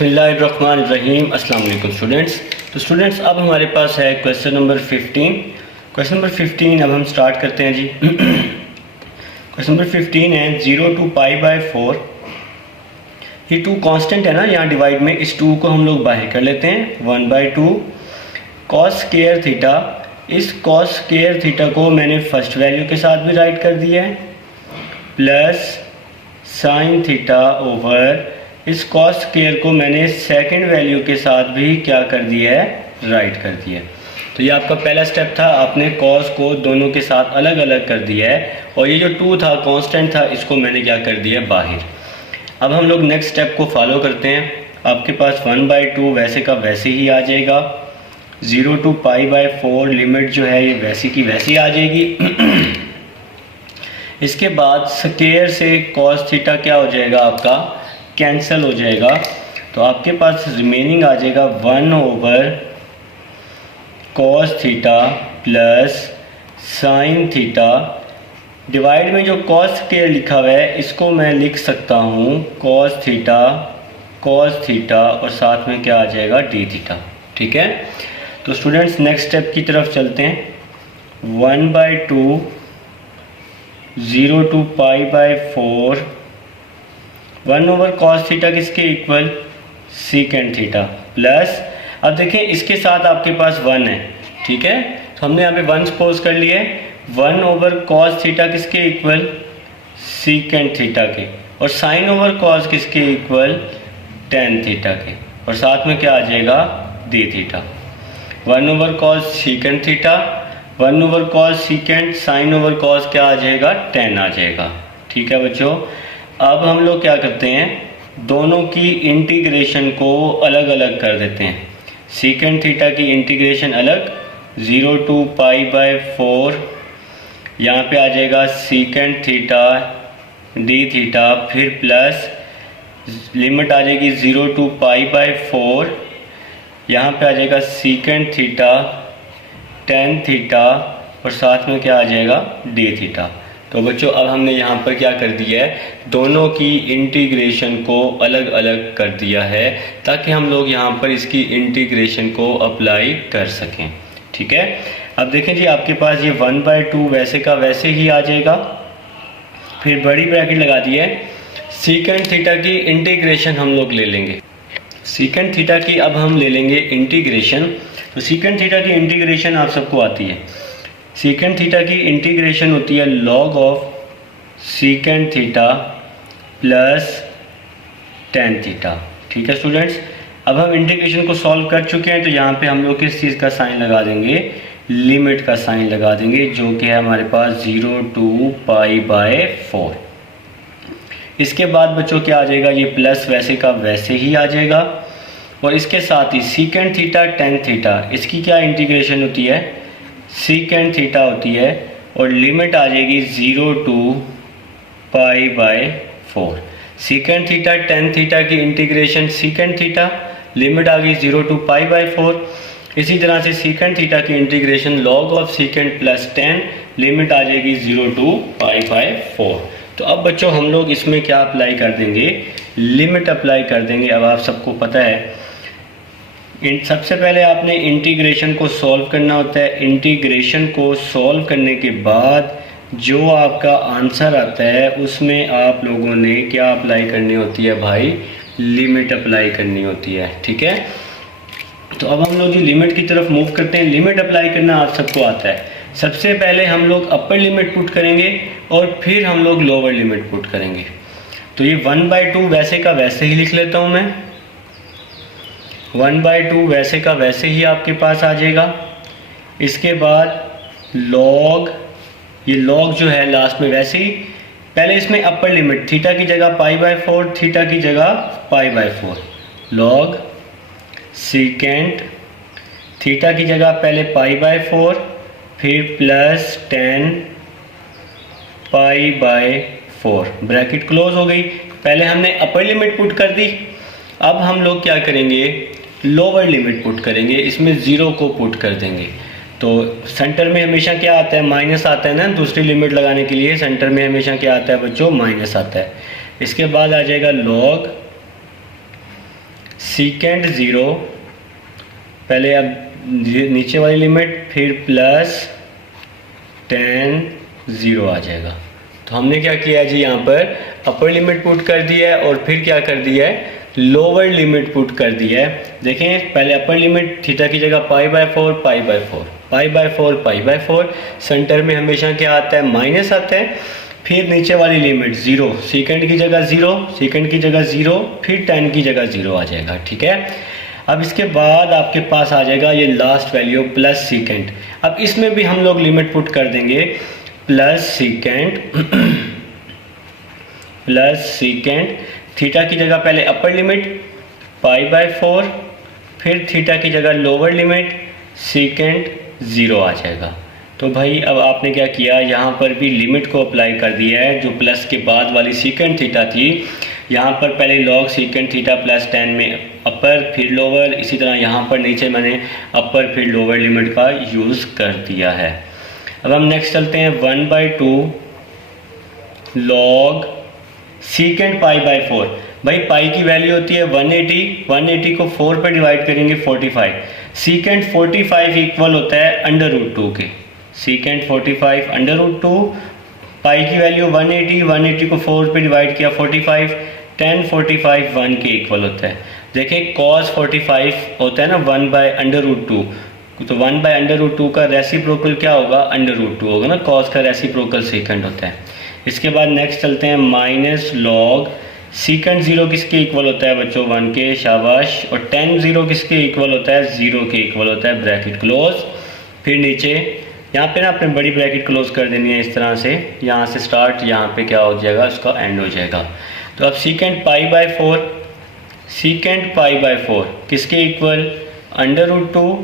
बिस्मिल्लाहिर्रहमानिर्रहीम। अस्सलाम वालेकुम स्टूडेंट्स। तो स्टूडेंट्स अब हमारे पास है क्वेश्चन नंबर 15। क्वेश्चन नंबर 15 अब हम स्टार्ट करते हैं जी। क्वेश्चन नंबर 15 है 0 to π/4। ये 2 कांस्टेंट है ना, यहाँ डिवाइड में इस 2 को हम लोग बाहर कर लेते हैं। 1/2 cos स्क्वायर थीटा। इस cos स्क्वायर थीटा को मैंने फर्स्ट वैल्यू के साथ भी राइट कर दिया है, प्लस साइन थीटा ओवर इस cos स्क्वायर को मैंने सेकंड वैल्यू के साथ भी क्या कर दिया है, राइट कर दिया है। तो ये आपका पहला स्टेप था, आपने cos को दोनों के साथ अलग अलग कर दिया है और ये जो 2 था कांस्टेंट था, इसको मैंने क्या कर दिया बाहर। अब हम लोग नेक्स्ट स्टेप को फॉलो करते हैं। आपके पास 1/2 वैसे का वैसे ही आ जाएगा। 0 to π/4 लिमिट जो है ये वैसी की वैसी आ जाएगी। इसके बाद स्क्वायर से cos थीटा क्या हो जाएगा, आपका कैंसिल हो जाएगा। तो आपके पास रिमेनिंग आ जाएगा 1/cos theta plus sine theta. Divide में जो cos स्क्वायर लिखा हुआ है इसको मैं लिख सकता हूँ cos थीटा और साथ में क्या आ जाएगा d थीटा। ठीक है, तो स्टूडेंट्स नेक्स्ट स्टेप की तरफ चलते हैं। 1/2 0 to π/4 1/cos थीटा किसके इक्वल, सीकेंट थीटा प्लस, अब देखिए इसके साथ आपके पास 1 है। ठीक है, तो हमने यहाँ पे 1 सपोज कर लिए। 1/cos थीटा किसके इक्वल, सीकेंट थीटा के, और साइन ओवर कॉस किसके इक्वल, टेन थीटा के, और साथ में क्या आ जाएगा d theta. 1/cos secant theta, 1/cos secant, sine over cos क्या आ जाएगा, 10 आ जाएगा। ठीक है बच्चों, अब हम लोग क्या करते हैं, दोनों की इंटीग्रेशन को अलग अलग कर देते हैं। सीकेंट थीटा की इंटीग्रेशन अलग, 0 to π/4 यहाँ पे आ जाएगा सीकेंट थीटा d थीटा, फिर प्लस लिमिट आ जाएगी 0 to π/4 यहाँ पे आ जाएगा सीकेंट थीटा टेन थीटा, और साथ में क्या आ जाएगा d थीटा। तो बच्चों अब हमने यहाँ पर क्या कर दिया है, दोनों की इंटीग्रेशन को अलग अलग कर दिया है ताकि हम लोग यहाँ पर इसकी इंटीग्रेशन को अप्लाई कर सकें। ठीक है, अब देखें जी आपके पास ये 1/2 वैसे का वैसे ही आ जाएगा। फिर बड़ी ब्रैकेट लगा दी है, सीकेंट थीटा की इंटीग्रेशन हम लोग ले लेंगे। सीकेंट थीटा की अब हम ले लेंगे इंटीग्रेशन। तो सीकेंट थीटा की इंटीग्रेशन आप सबको आती है। सीकेंट थीटा की इंटीग्रेशन होती है log of secant theta plus tan theta. ठीक है स्टूडेंट्स, अब हम इंटीग्रेशन को सॉल्व कर चुके हैं, तो यहाँ पे हम लोग किस चीज़ का साइन लगा देंगे, लिमिट का साइन लगा देंगे, जो कि है हमारे पास 0 to π/4। इसके बाद बच्चों क्या आ जाएगा, ये प्लस वैसे का वैसे ही आ जाएगा, और इसके साथ ही सीकेंट थीटा टेन थीटा, इसकी क्या इंटीग्रेशन होती है, सीकेंट थीटा होती है, और लिमिट आ जाएगी 0 to π/4। Secant theta tan theta की इंटीग्रेशन सीकेंट थीटा, लिमिट आ गई 0 to π/4। इसी तरह से सीकेंट थीटा की integration log of secant plus 10, limit आ जाएगी 0 to π/4। तो अब बच्चों हम लोग इसमें क्या अप्लाई कर देंगे, लिमिट अप्लाई कर देंगे। अब आप सबको पता है सबसे पहले आपने इंटीग्रेशन को सॉल्व करना होता है। इंटीग्रेशन को सॉल्व करने के बाद जो आपका आंसर आता है उसमें आप लोगों ने क्या अप्लाई करनी होती है भाई, लिमिट अप्लाई करनी होती है। ठीक है, तो अब हम लोग जी लिमिट की तरफ मूव करते हैं। लिमिट अप्लाई करना आप सबको आता है। सबसे पहले हम लोग अपर लिमिट पुट करेंगे और फिर हम लोग लोअर लिमिट पुट करेंगे। तो ये 1/2 वैसे का वैसे ही लिख लेता हूँ मैं। 1/2 वैसे का वैसे ही आपके पास आ जाएगा। इसके बाद log, ये log जो है लास्ट में वैसे ही, पहले इसमें अपर लिमिट थीटा की जगह π/4, थीटा की जगह π/4, log सीकेंट थीटा की जगह पहले π/4, फिर प्लस 10 π/4, ब्रैकेट क्लोज हो गई। पहले हमने अपर लिमिट पुट कर दी, अब हम लोग क्या करेंगे, लोअर लिमिट पुट करेंगे, इसमें 0 को पुट कर देंगे। तो सेंटर में हमेशा क्या आता है, माइनस आता है ना, दूसरी लिमिट लगाने के लिए सेंटर में हमेशा क्या आता है बच्चों, माइनस आता है। इसके बाद आ जाएगा log सीकेंट 0, पहले अब नीचे वाली लिमिट, फिर प्लस tan 0 आ जाएगा। तो हमने क्या किया जी, यहाँ पर अपर लिमिट पुट कर दी है और फिर क्या कर दिया है, लोअर लिमिट पुट कर दिया है। देखें पहले अपर लिमिट थीटा की जगह π/4 π/4 π/4 π/4, सेंटर में हमेशा क्या आता है, माइनस आता है। फिर नीचे वाली लिमिट 0, सीकेंड की जगह 0, सेकेंड की जगह 0, फिर tan की जगह 0 आ जाएगा। ठीक है, अब इसके बाद आपके पास आ जाएगा ये लास्ट वैल्यू प्लस सीकेंड। अब इसमें भी हम लोग लिमिट पुट कर देंगे, प्लस सीकेंड थीटा की जगह पहले अपर लिमिट π/4, फिर थीटा की जगह लोअर लिमिट सीकेंड 0 आ जाएगा। तो भाई अब आपने क्या किया, यहाँ पर भी लिमिट को अप्लाई कर दिया है। जो प्लस के बाद वाली सीकेंड थीटा थी, यहाँ पर पहले log secant theta plus tan में अपर फिर लोअर, इसी तरह यहाँ पर नीचे मैंने अपर फिर लोअर लिमिट का यूज़ कर दिया है। अब हम नेक्स्ट चलते हैं 1/2 लॉग सीकेंड π/4। भाई पाई की वैल्यू होती है 180, 180 को 4 पे डिवाइड करेंगे 45, सीकेंड 45 इक्वल होता है √2 के, सीकेंड 45 √2, पाई की वैल्यू 180, 180 को 4 पे डिवाइड किया 45, tan 45 1 के इक्वल होता है। देखें cos 45 होता है ना 1/√2, तो 1/√2 का रेसिप्रोकल क्या होगा, √2 होगा ना, cos का रेसिप्रोकल सीकेंड होता है। इसके बाद नेक्स्ट चलते हैं माइनस लॉग सीकेंड 0 किसके इक्वल होता है बच्चों, 1 के, शाबाश। और tan 0 किसके इक्वल होता है, 0 के इक्वल होता है, ब्रैकेट क्लोज। फिर नीचे यहाँ पे ना आपने बड़ी ब्रैकेट क्लोज कर देनी है इस तरह से, यहाँ से स्टार्ट, यहाँ पे क्या हो जाएगा, उसका एंड हो जाएगा। तो अब सीकेंड π/4 किसके इक्वल, √2,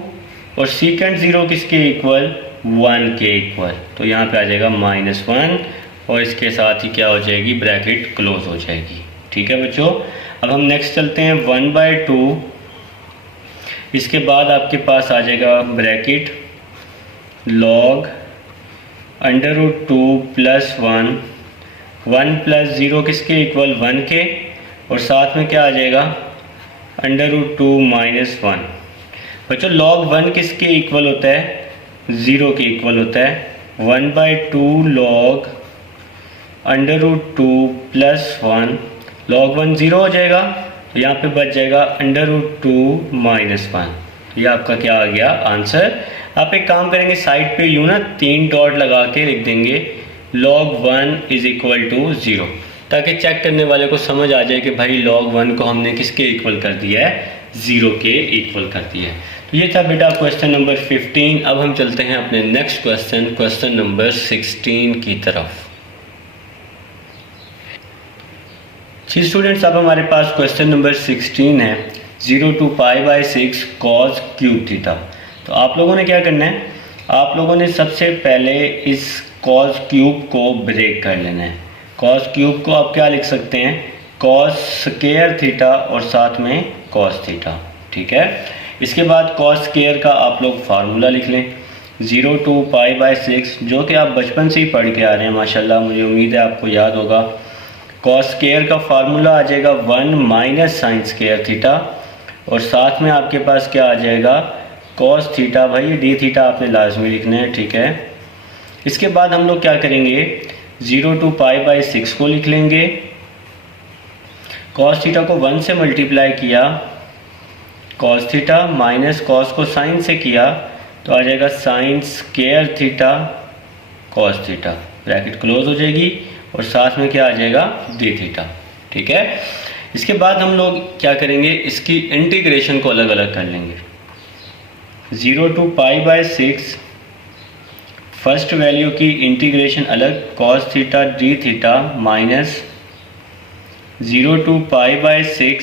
और सीकेंड 0 किसके इक्वल, 1 के इक्वल। तो यहाँ पे आ जाएगा -1 और इसके साथ ही क्या हो जाएगी, ब्रैकेट क्लोज हो जाएगी। ठीक है बच्चों, अब हम नेक्स्ट चलते हैं 1/2, इसके बाद आपके पास आ जाएगा ब्रैकेट लॉग √2 + 1, 1 + 0 किसके इक्वल, 1 के, और साथ में क्या आ जाएगा, √2 - 1। बच्चों लॉग 1 किसके इक्वल होता है, 0 के इक्वल होता है। 1/2 लॉग √2 + 1, log 1 0 हो जाएगा, तो यहाँ पे बच जाएगा √2 - 1। ये आपका क्या आ गया, आंसर। आप एक काम करेंगे, साइड पे यूँ ना 3 डॉट लगा के लिख देंगे log 1 = 0, ताकि चेक करने वाले को समझ आ जाए कि भाई log 1 को हमने किसके इक्वल कर दिया है, 0 के इक्वल कर दिया है। तो ये था बेटा क्वेश्चन नंबर 15। अब हम चलते हैं अपने नेक्स्ट क्वेश्चन नंबर 16 की तरफ। जी स्टूडेंट्स, अब हमारे पास क्वेश्चन नंबर 16 है, 0 to π/6 cos क्यूब थीटा। तो आप लोगों ने क्या करना है, आप लोगों ने सबसे पहले इस cos क्यूब को ब्रेक कर लेना है। cos क्यूब को आप क्या लिख सकते हैं, cos स्क्वायर थीटा और साथ में cos थीटा। ठीक है, इसके बाद cos स्क्वायर का आप लोग फार्मूला लिख लें, 0 to π/6, जो कि आप बचपन से ही पढ़ के आ रहे हैं माशाल्लाह, मुझे उम्मीद है आपको याद होगा। cos स्क्वायर का फार्मूला आ जाएगा 1 - sin स्क्वायर थीटा, और साथ में आपके पास क्या आ जाएगा, cos थीटा। भाई d थीटा आपने लाजमी लिखना है। ठीक है, इसके बाद हम लोग क्या करेंगे, 0 to π/6 को लिख लेंगे, cos थीटा को 1 से मल्टीप्लाई किया, cos थीटा माइनस cos को sin से किया, तो आ जाएगा sin square theta cos theta, bracket close हो जाएगी, और साथ में क्या आ जाएगा, d थीटा। ठीक है, इसके बाद हम लोग क्या करेंगे, इसकी इंटीग्रेशन को अलग अलग कर लेंगे। 0 to π/6 फर्स्ट वैल्यू की इंटीग्रेशन अलग, cos theta d theta, minus 0 to π/6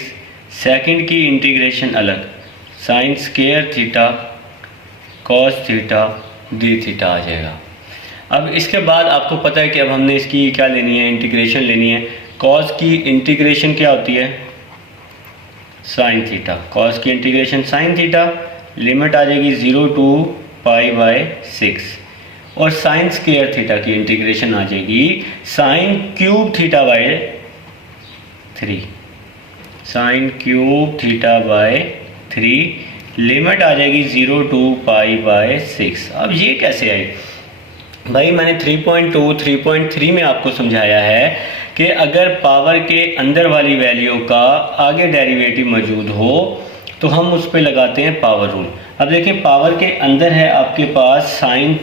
second की इंटीग्रेशन अलग, sin square theta cos theta d theta आ जाएगा। अब इसके बाद आपको पता है कि अब हमने इसकी क्या लेनी है, इंटीग्रेशन लेनी है। cos की इंटीग्रेशन क्या होती है, sin थीटा, cos की इंटीग्रेशन sin थीटा, लिमिट आ जाएगी 0 to π/6, और sin स्क्वायर थीटा की इंटीग्रेशन आ जाएगी sin cube theta. Sine cube theta by 3, limit आ जाएगी 0 टू पाई बाय 6। अब ये कैसे आई भाई? मैंने 3.2 3.3 में आपको समझाया है कि अगर पावर के अंदर वाली वैल्यू का आगे डेरिवेटिव मौजूद हो तो हम उस पर लगाते हैं पावर रूल। अब देखिए पावर के अंदर है आपके पास साइन,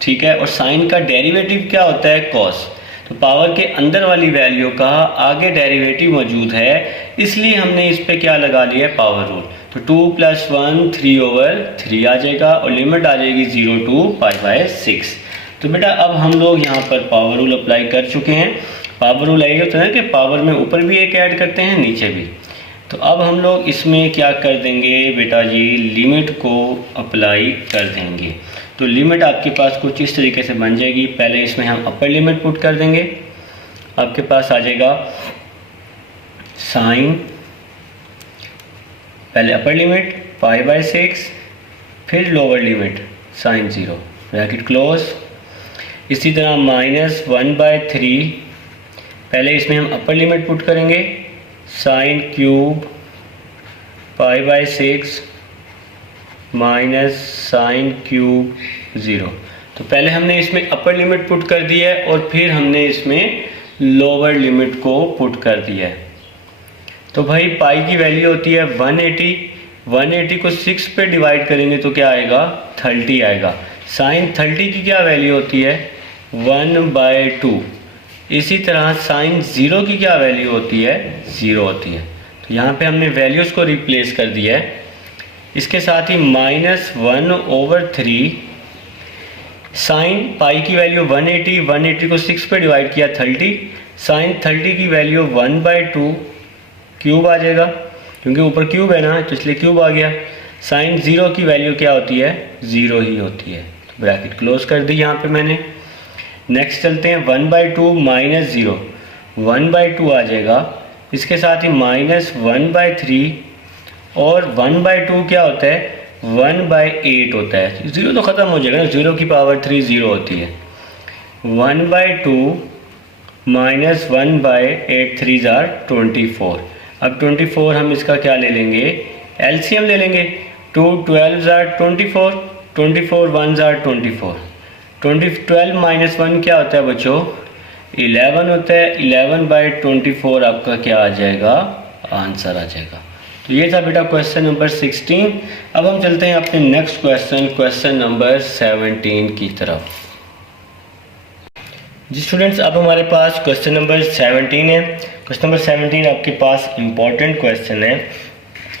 ठीक है, और साइन का डेरिवेटिव क्या होता है? कॉस। तो पावर के अंदर वाली वैल्यू का आगे डेरिवेटिव मौजूद है, इसलिए हमने इस पे क्या लगा लिया है? Power rule. तो 2 + 1 3/3 आ जाएगा और लिमिट आ जाएगी 0 टू पाई बाय 6। तो बेटा अब हम लोग यहाँ पर पावर रूल अप्लाई कर चुके हैं। पावर रूल यही होता है कि पावर में ऊपर भी एक ऐड करते हैं, नीचे भी। तो अब हम लोग इसमें क्या कर देंगे बेटा जी? लिमिट को अप्लाई कर देंगे। तो लिमिट आपके पास कुछ इस तरीके से बन जाएगी। पहले इसमें हम अपर लिमिट पुट कर देंगे, आपके पास आ जाएगा साइन, पहले अपर लिमिट पाई बाय 6, फिर lower limit sine 0, bracket close. इसी तरह -1/3, पहले इसमें हम अपर लिमिट पुट करेंगे, sine cube pi by 6 minus sine cube 0। तो पहले हमने इसमें अपर लिमिट पुट कर दी है और फिर हमने इसमें लोअर लिमिट को पुट कर दिया है। तो भाई पाई की वैल्यू होती है 180, 180 को 6 पे डिवाइड करेंगे तो क्या आएगा? 30 आएगा। साइन 30 की क्या वैल्यू होती है? 1/2। इसी तरह साइन 0 की क्या वैल्यू होती है? 0 होती है। तो यहाँ पे हमने वैल्यूज़ को रिप्लेस कर दिया है। इसके साथ ही -1/3, साइन पाई की वैल्यू 180, 180 को 6 पे डिवाइड किया 30, साइन 30 की वैल्यू 1/2 क्यूब आ जाएगा, क्योंकि ऊपर क्यूब है ना, तो इसलिए क्यूब आ गया। साइन 0 की वैल्यू क्या होती है? 0 ही होती है। तो ब्रैकेट क्लोज कर दी यहाँ पे मैंने। नेक्स्ट चलते हैं 1/2 - 0, 1/2 आ जाएगा। इसके साथ ही -1/3 और 1/2 क्या होता है? 1/8 होता है। 0 तो ख़त्म हो जाएगा ना, 0 की पावर 3 0 होती है। 1/2 - 1/8 3 = 24। अब 24 हम इसका क्या ले लेंगे? एलसीएम ले लेंगे। 2 12 = 24, 24 1 = 24। 12 - 1 क्या होता है बच्चों? 11 होता है। 11/24 आपका क्या आ जाएगा? आंसर आ जाएगा। तो ये था बेटा क्वेश्चन नंबर 16। अब हम चलते हैं अपने नेक्स्ट क्वेश्चन नंबर 17 की तरफ। जी स्टूडेंट्स, अब हमारे पास क्वेश्चन नंबर 17 है। क्वेश्चन नंबर 17 आपके पास इम्पॉर्टेंट क्वेश्चन है।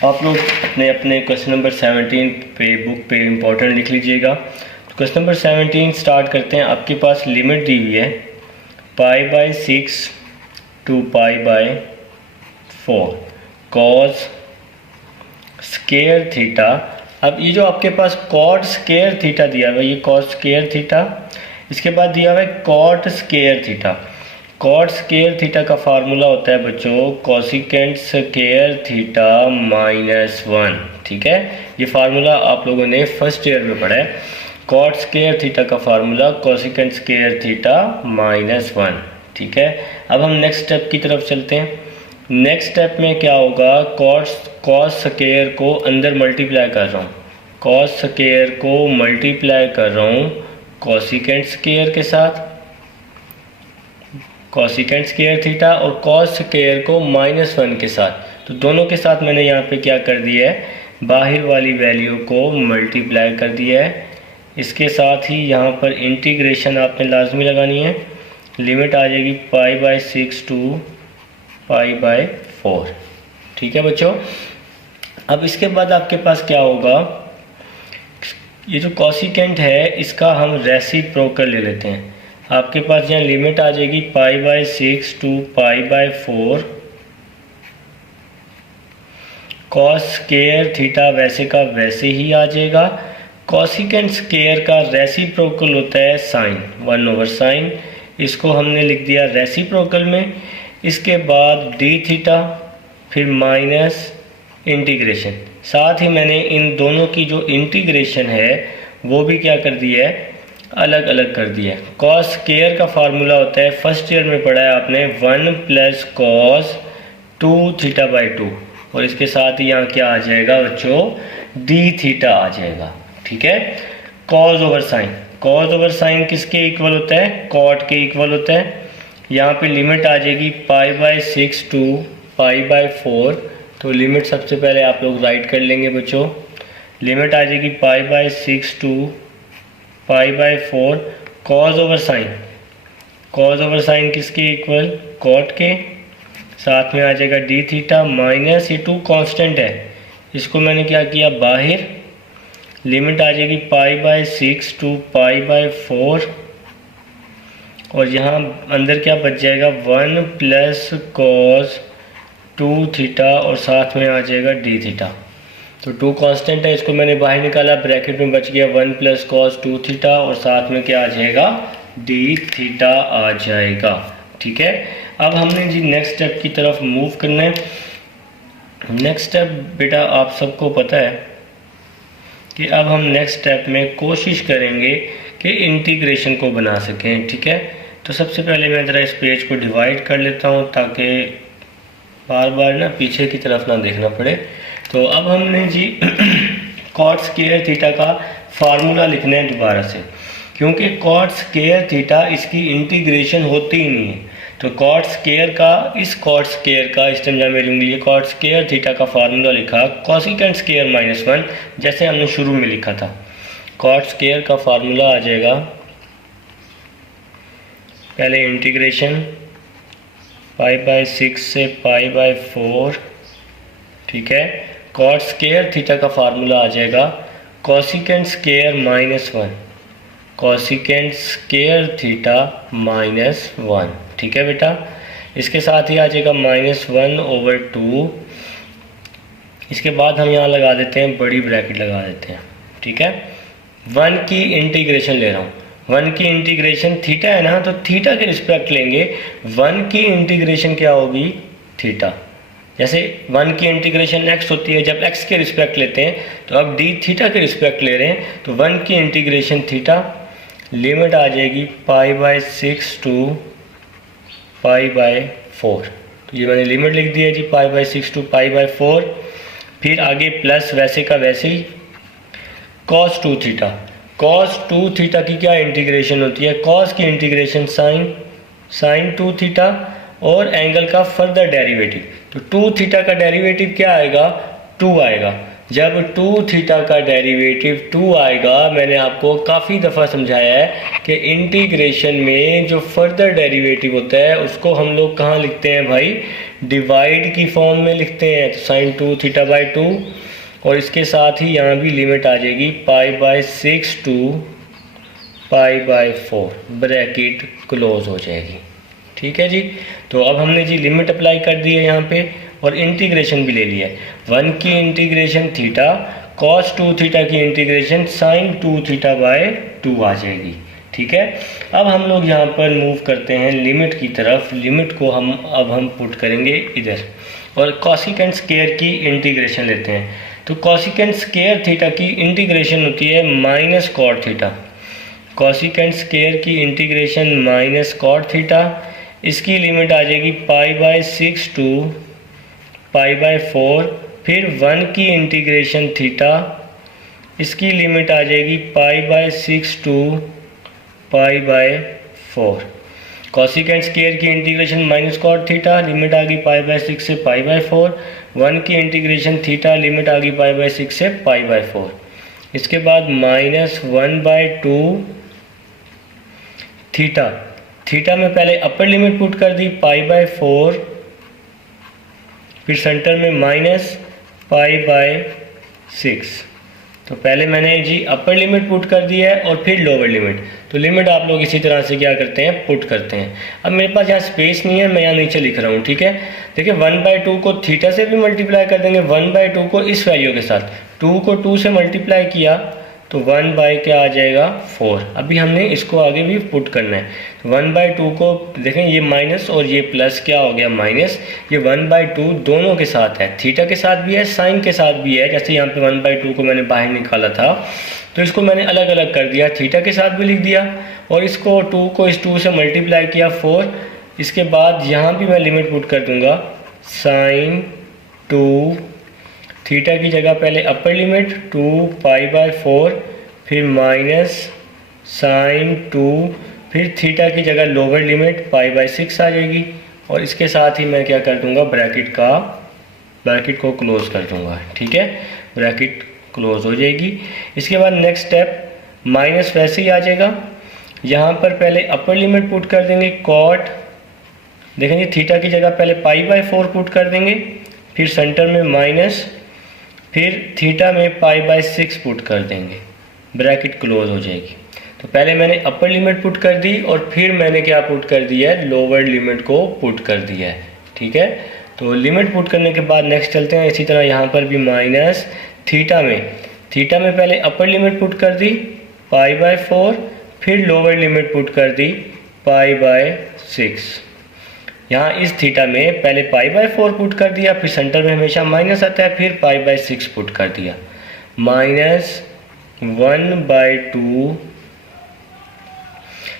आप लोग अपने क्वेश्चन नंबर 17 पे बुक पे इम्पॉर्टेंट लिख लीजिएगा। तो क्वेश्चन नंबर 17 स्टार्ट करते हैं। आपके पास लिमिट दी हुई है π/6 to π/4 cos स्केयर थीटा। अब ये जो आपके पास कॉट स्केयर थीटा दिया हुआ है, ये कॉट स्केयर थीटा, इसके बाद दिया हुआ है cot square theta. Cot square theta का फार्मूला होता है बच्चों कोसिकेंट स्केयर थीटा -1। ठीक है, ये फार्मूला आप लोगों ने फर्स्ट ईयर में पढ़ा है। कॉट स्केयर थीटा का फार्मूला कोसिकेंट स्केयर थीटा -1। ठीक है, अब हम नेक्स्ट स्टेप की तरफ चलते हैं। नेक्स्ट स्टेप में क्या होगा? कॉस स्केयर को अंदर मल्टीप्लाई कर रहा हूँ, कॉस स्केयर को मल्टीप्लाई कर रहा हूँ कोसिकेंट स्केयर के साथ, कोसिकेंट स्केयर थीटा, और कॉस स्केयर को -1 के साथ। तो दोनों के साथ मैंने यहाँ पे क्या कर दिया है? बाहर वाली वैल्यू को मल्टीप्लाई कर दिया है। इसके साथ ही यहाँ पर इंटीग्रेशन आपने लाजमी लगानी है। लिमिट आ जाएगी π/6 to π/4। ठीक है बच्चों, अब इसके बाद आपके पास क्या होगा? ये जो कोसिकेंट है इसका हम रेसिप्रोकल ले लेते हैं। आपके पास यहाँ लिमिट आ जाएगी π/6 to π/4 कॉस स्केयर थीटा वैसे का वैसे ही आ जाएगा। कोसिकेंट स्केयर का रेसिप्रोकल होता है साइन, 1/sin। इसको हमने लिख दिया रेसिप्रोकल में। इसके बाद डी थीटा, फिर माइनस इंटीग्रेशन, साथ ही मैंने इन दोनों की जो इंटीग्रेशन है वो भी क्या कर दिया है? अलग अलग कर दिया है। कॉस स्केयर का फार्मूला होता है, फर्स्ट ईयर में पढ़ा है आपने, 1 + cos 2 थीटा बाई 2 और इसके साथ ही यहाँ क्या आ जाएगा बच्चों, d थीटा आ जाएगा। ठीक है, cos over sine, cos over sine किसके इक्वल होता है, कॉट के इक्वल होता है। यहाँ पे लिमिट आ जाएगी π/6 टू π/4। तो लिमिट सबसे पहले आप लोग राइट कर लेंगे बच्चों, लिमिट आ जाएगी π/6 to π/4 cos over sine, cos over sine किसके इक्वल, कॉट के, साथ में आ जाएगा d थीटा माइनस ये 2 कांस्टेंट है, इसको मैंने क्या किया बाहर, लिमिट आ जाएगी π/6 टू π/4 और यहाँ अंदर क्या बच जाएगा 1 प्लस कॉस 2 थीटा और साथ में आ जाएगा d थीटा। तो 2 कांस्टेंट है, इसको मैंने बाहर निकाला, ब्रैकेट में बच गया 1 प्लस कॉस 2 थीटा और साथ में क्या आ जाएगा d थीटा आ जाएगा। ठीक है, अब हमने जी नेक्स्ट स्टेप की तरफ मूव करना है। नेक्स्ट स्टेप बेटा आप सबको पता है कि अब हम नेक्स्ट स्टेप में कोशिश करेंगे कि इंटीग्रेशन को बना सकें। ठीक है, तो सबसे पहले मैं ज़रा इस पेज को डिवाइड कर लेता हूँ ताकि बार बार ना पीछे की तरफ ना देखना पड़े। तो अब हमने जी कॉट स्क्वायर थीटा का फार्मूला लिखना है दोबारा से, क्योंकि कॉट स्क्वायर थीटा इसकी इंटीग्रेशन होती ही नहीं है। तो कॉट स्क्वायर का, इस कॉट स्क्वायर का इस टाइम जहाँ मेरी उंगली है, कॉट स्क्वायर थीटा का फार्मूला लिखा कोसिकेंट स्क्वायर -1, जैसे हमने शुरू में लिखा था। कॉट स्क्वायर का फार्मूला आ जाएगा, पहले इंटीग्रेशन π/6 से π/4। ठीक है, कॉट स्क्वायर थीटा का फार्मूला आ जाएगा cosecant square -1, cosecant square theta -1। ठीक है बेटा, इसके साथ ही आ जाएगा -1/2। इसके बाद हम यहाँ लगा देते हैं, बड़ी ब्रैकेट लगा देते हैं। ठीक है, 1 की इंटीग्रेशन ले रहा हूँ, 1 की इंटीग्रेशन थीटा है ना, तो थीटा के रिस्पेक्ट लेंगे। 1 की इंटीग्रेशन क्या होगी, थीटा। जैसे 1 की इंटीग्रेशन x होती है, जब x के रिस्पेक्ट लेते हैं, तो अब d थीटा के रिस्पेक्ट ले रहे हैं, तो 1 की इंटीग्रेशन थीटा, लिमिट आ जाएगी π/6 टू π/4। तो ये मैंने लिमिट लिख दी है जी, π/6 टू π/4। फिर आगे प्लस वैसे का वैसे ही cos 2 थीटा, cos 2 थीटा की क्या इंटीग्रेशन होती है, cos की इंटीग्रेशन sin 2 थीटा और एंगल का फर्दर डेरिवेटिव। तो 2 थीटा का डेरिवेटिव क्या आएगा, 2 आएगा। जब 2 थीटा का डेरिवेटिव 2 आएगा, मैंने आपको काफ़ी दफ़ा समझाया है कि इंटीग्रेशन में जो फर्दर डेरिवेटिव होता है उसको हम लोग कहाँ लिखते हैं भाई, डिवाइड की फॉर्म में लिखते हैं। तो sin 2 थीटा बाई 2 और इसके साथ ही यहाँ भी लिमिट आ जाएगी π/6 टू π/4, ब्रैकेट क्लोज हो जाएगी। ठीक है जी, तो अब हमने जी लिमिट अप्लाई कर दी है यहाँ पे और इंटीग्रेशन भी ले लिया है। 1 की इंटीग्रेशन थीटा, cos 2 थीटा की इंटीग्रेशन sin 2 थीटा बाय 2 आ जाएगी। ठीक है, अब हम लोग यहाँ पर मूव करते हैं लिमिट की तरफ। लिमिट को हम पुट करेंगे इधर और कोसिकेंट स्क्वायर की इंटीग्रेशन लेते हैं। तो कोसिकेंट स्क्वायर थीटा की इंटीग्रेशन होती है minus cot theta, cosecant square की इंटीग्रेशन माइनस कॉट थीटा। इसकी लिमिट आ जाएगी π/6 टू π/4। फिर 1 की इंटीग्रेशन थीटा, इसकी लिमिट आ जाएगी π/6 टू π/4। कोसिकेंट स्क्वायर की integration minus cot theta, limit आ गई π/6 से π/4। 1 की इंटीग्रेशन थीटा, लिमिट आ गई π/6 से π/4। इसके बाद -1/2 थीटा, थीटा में पहले अपर लिमिट पुट कर दी π/4, फिर सेंटर में -π/6। तो पहले मैंने जी अपर लिमिट पुट कर दी है और फिर लोअर लिमिट। तो लिमिट आप लोग इसी तरह से क्या करते हैं, पुट करते हैं। अब मेरे पास यहाँ स्पेस नहीं है, मैं यहाँ नीचे लिख रहा हूँ। ठीक है, देखिए 1/2 को थीटा से भी मल्टीप्लाई कर देंगे, 1/2 को इस वैल्यू के साथ, 2 को 2 से मल्टीप्लाई किया तो 1 क्या आ जाएगा 4। अभी हमने इसको आगे भी पुट करना है। 1/2 को देखें, ये माइनस और ये प्लस क्या हो गया माइनस। ये 1/2 दोनों के साथ है, थीटा के साथ भी है, साइन के साथ भी है। जैसे यहाँ पे 1/2 को मैंने बाहर निकाला था तो इसको मैंने अलग अलग कर दिया, थीटा के साथ भी लिख दिया और इसको 2 को इस 2 से मल्टीप्लाई किया 4। इसके बाद यहाँ भी मैं लिमिट पुट कर दूंगा साइन 2 थीटा की जगह पहले अपर लिमिट 2 पाई/4, फिर माइनस साइन 2, फिर थीटा की जगह लोअर लिमिट पाई/6 आ जाएगी। और इसके साथ ही मैं क्या कर दूंगा, ब्रैकेट को क्लोज कर दूंगा। ठीक है, ब्रैकेट क्लोज हो जाएगी। इसके बाद नेक्स्ट स्टेप माइनस वैसे ही आ जाएगा। यहाँ पर पहले अपर लिमिट पुट कर देंगे कॉट, देखेंगे थीटा की जगह पहले पाई/4 पुट कर देंगे, फिर सेंटर में माइनस, फिर थीटा में पाई/6 पुट कर देंगे, ब्रैकेट क्लोज हो जाएगी। तो पहले मैंने अपर लिमिट पुट कर दी और फिर मैंने क्या पुट कर दिया है, लोअर लिमिट को पुट कर दिया है। ठीक है, तो लिमिट पुट करने के बाद नेक्स्ट चलते हैं। इसी तरह यहाँ पर भी माइनस थीटा में पहले अपर लिमिट पुट कर दी पाई/4, फिर लोअर लिमिट पुट कर दी पाई/6। यहाँ इस थीटा में पहले पाई/4 पुट कर दिया, फिर सेंटर में हमेशा माइनस आता है, फिर पाई/6 पुट कर दिया। -1/2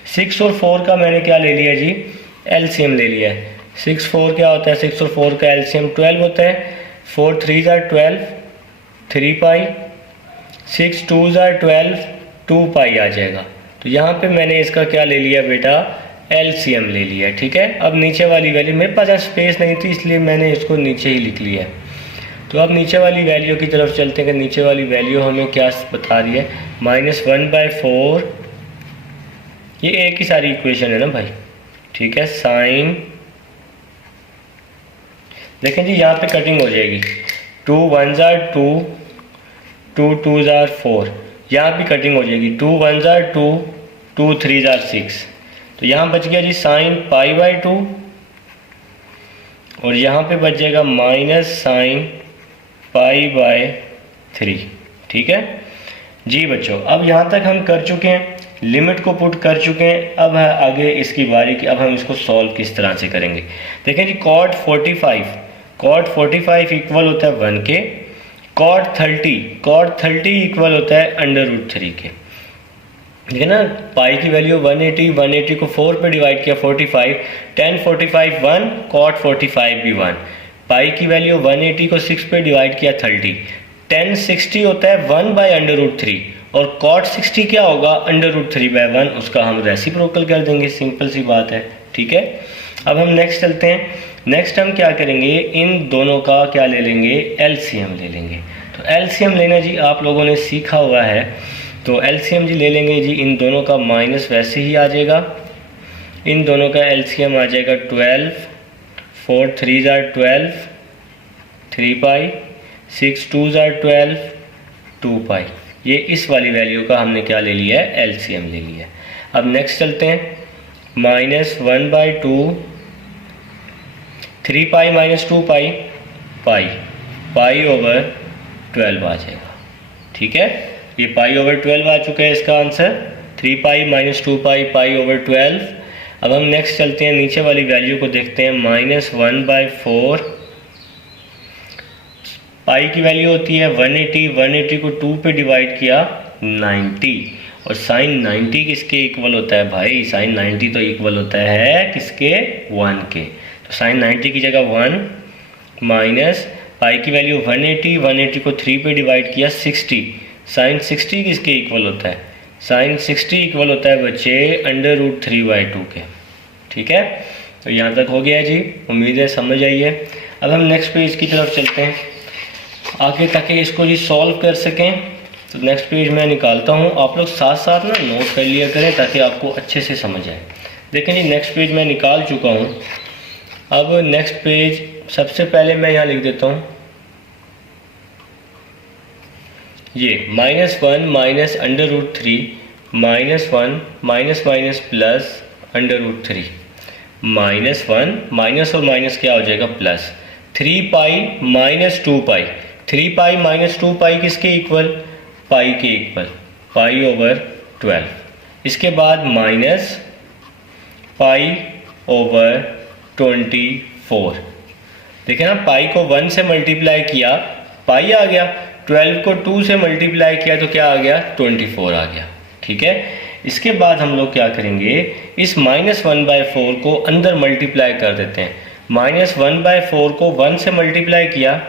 6 और 4 का मैंने क्या ले लिया जी, एलसीएम ले लिया है। 6 4 क्या होता है, 6 और 4 का एलसीएम 12 होता है। 4 3 are 12, 3 पाई, 6 2 are 12, 2 पाई आ जाएगा। तो यहाँ पे मैंने इसका क्या ले लिया बेटा, एलसीएम ले लिया। ठीक है, अब नीचे वाली वैल्यू, मेरे पास स्पेस नहीं थी इसलिए मैंने इसको नीचे ही लिख लिया। तो अब नीचे वाली वैल्यू की तरफ चलते हैं कि नीचे वाली वैल्यू हमें क्या बता रही है, -1/4, ये एक ही सारी इक्वेशन है ना भाई। ठीक है, साइन, देखें जी यहाँ पे कटिंग हो जाएगी, 2 1s are 2, 2 2s are 4, यहाँ भी कटिंग हो जाएगी, 2 1s are 2, 2 3s are 6। तो यहाँ बच गया जी साइन पाई/2 और यहाँ पे बच जाएगा माइनस साइन पाई/3। ठीक है जी बच्चों, अब यहाँ तक हम कर चुके हैं, लिमिट को पुट कर चुके हैं। अब है आगे इसकी बारी कि अब हम इसको सॉल्व किस तरह से करेंगे। देखें जी, कॉट 45 इक्वल होता है 1 के, कॉट 30 इक्वल होता है √3 के। ठीक है ना, पाई की वैल्यू 180 को 4 पे डिवाइड किया 45, 10 45 1, कॉट 45 भी 1। पाई की वैल्यू 180 को 6 पे डिवाइड किया 30, 10 60 होता है 1/√3 और कॉट 60 क्या होगा, √3/1, उसका हम रेसिप्रोकल कर देंगे, सिंपल सी बात है। ठीक है, अब हम नेक्स्ट चलते हैं। नेक्स्ट हम क्या करेंगे, इन दोनों का क्या ले लेंगे, एलसीएम ले लेंगे। तो एलसीएम लेना जी आप लोगों ने सीखा हुआ है, तो एलसीएम जी ले लेंगे जी। इन दोनों का माइनस वैसे ही आ जाएगा, इन दोनों का एलसीएम आ जाएगा 12, 4 3s are 12, 3 pi, 6 2s are 12, 2 पाई। ये इस वाली वैल्यू का हमने क्या ले लिया है, एलसीएम ले लिया है। अब नेक्स्ट चलते हैं, -1/2, 3 पाई - 2 पाई, पाई/12 आ जाएगा। ठीक है, ये पाई/12 आ चुका है इसका आंसर, 3 पाई - 2 पाई, पाई/12। अब हम नेक्स्ट चलते हैं, नीचे वाली वैल्यू को देखते हैं, -1/4, पाई की वैल्यू होती है 180 को 2 पे डिवाइड किया 90, और साइन 90 किसके इक्वल होता है भाई, साइन 90 तो इक्वल होता है किसके, 1 के। तो साइन 90 की जगह 1 माइनस पाई की वैल्यू 180 को 3 पे डिवाइड किया 60, साइन 60 किसके इक्वल होता है, साइन 60 इक्वल होता है बच्चे √3/2 के। ठीक है, तो यहाँ तक हो गया जी, उम्मीद है समझ आई है। अब हम नेक्स्ट पेज की तरफ चलते हैं आगे, ताकि इसको जी सॉल्व कर सकें। तो नेक्स्ट पेज मैं निकालता हूँ, आप लोग साथ साथ ना नोट कर लिया करें ताकि आपको अच्छे से समझ आए। देखें जी, नेक्स्ट पेज मैं निकाल चुका हूँ। अब नेक्स्ट पेज सबसे पहले मैं यहाँ लिख देता हूँ, ये -1 minus √3 -1 minus minus plus √3, -1 minus और माइनस क्या हो जाएगा प्लस, 3 पाई -2 पाई, 3 पाई -2 पाई किसके इक्वल, पाई के इक्वल, पाई/12। इसके बाद माइनस पाई/24। देखिए ना, पाई को 1 से मल्टीप्लाई किया, पाई आ गया, 12 को 2 से मल्टीप्लाई किया तो क्या आ गया, 24 आ गया। ठीक है, इसके बाद हम लोग क्या करेंगे, इस -1/4 को अंदर मल्टीप्लाई कर देते हैं। -1/4 को 1 से मल्टीप्लाई किया,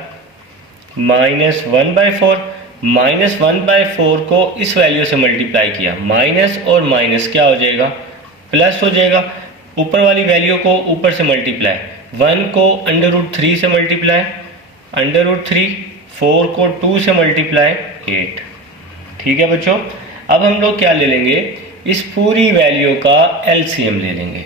-1/4, -1/4 को इस वैल्यू से मल्टीप्लाई किया, माइनस और माइनस क्या हो जाएगा, प्लस हो जाएगा। ऊपर वाली वैल्यू को ऊपर से मल्टीप्लाई, 1 को √3 से मल्टीप्लाई, √3, 4 को 2 से मल्टीप्लाई 8। ठीक है बच्चों, अब हम लोग क्या ले लेंगे, इस पूरी वैल्यू का एलसीएम ले लेंगे।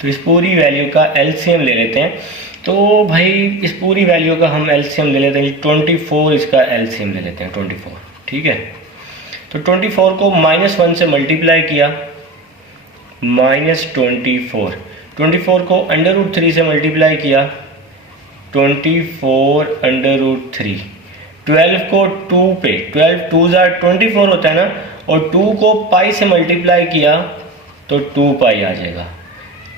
तो इस पूरी वैल्यू का एलसीएम ले लेते हैं। तो भाई इस पूरी वैल्यू का हम एलसीएम ले लेते हैं, 24 इसका एलसीएम ले लेते हैं, 24। ठीक है, तो 24 को -1 से मल्टीप्लाई किया, -24, 24 को √3 से मल्टीप्लाई किया, 24 √3, 12 को 2 पे, 12 2 24 होता है ना, और 2 को पाई से मल्टीप्लाई किया तो 2 पाई आ जाएगा।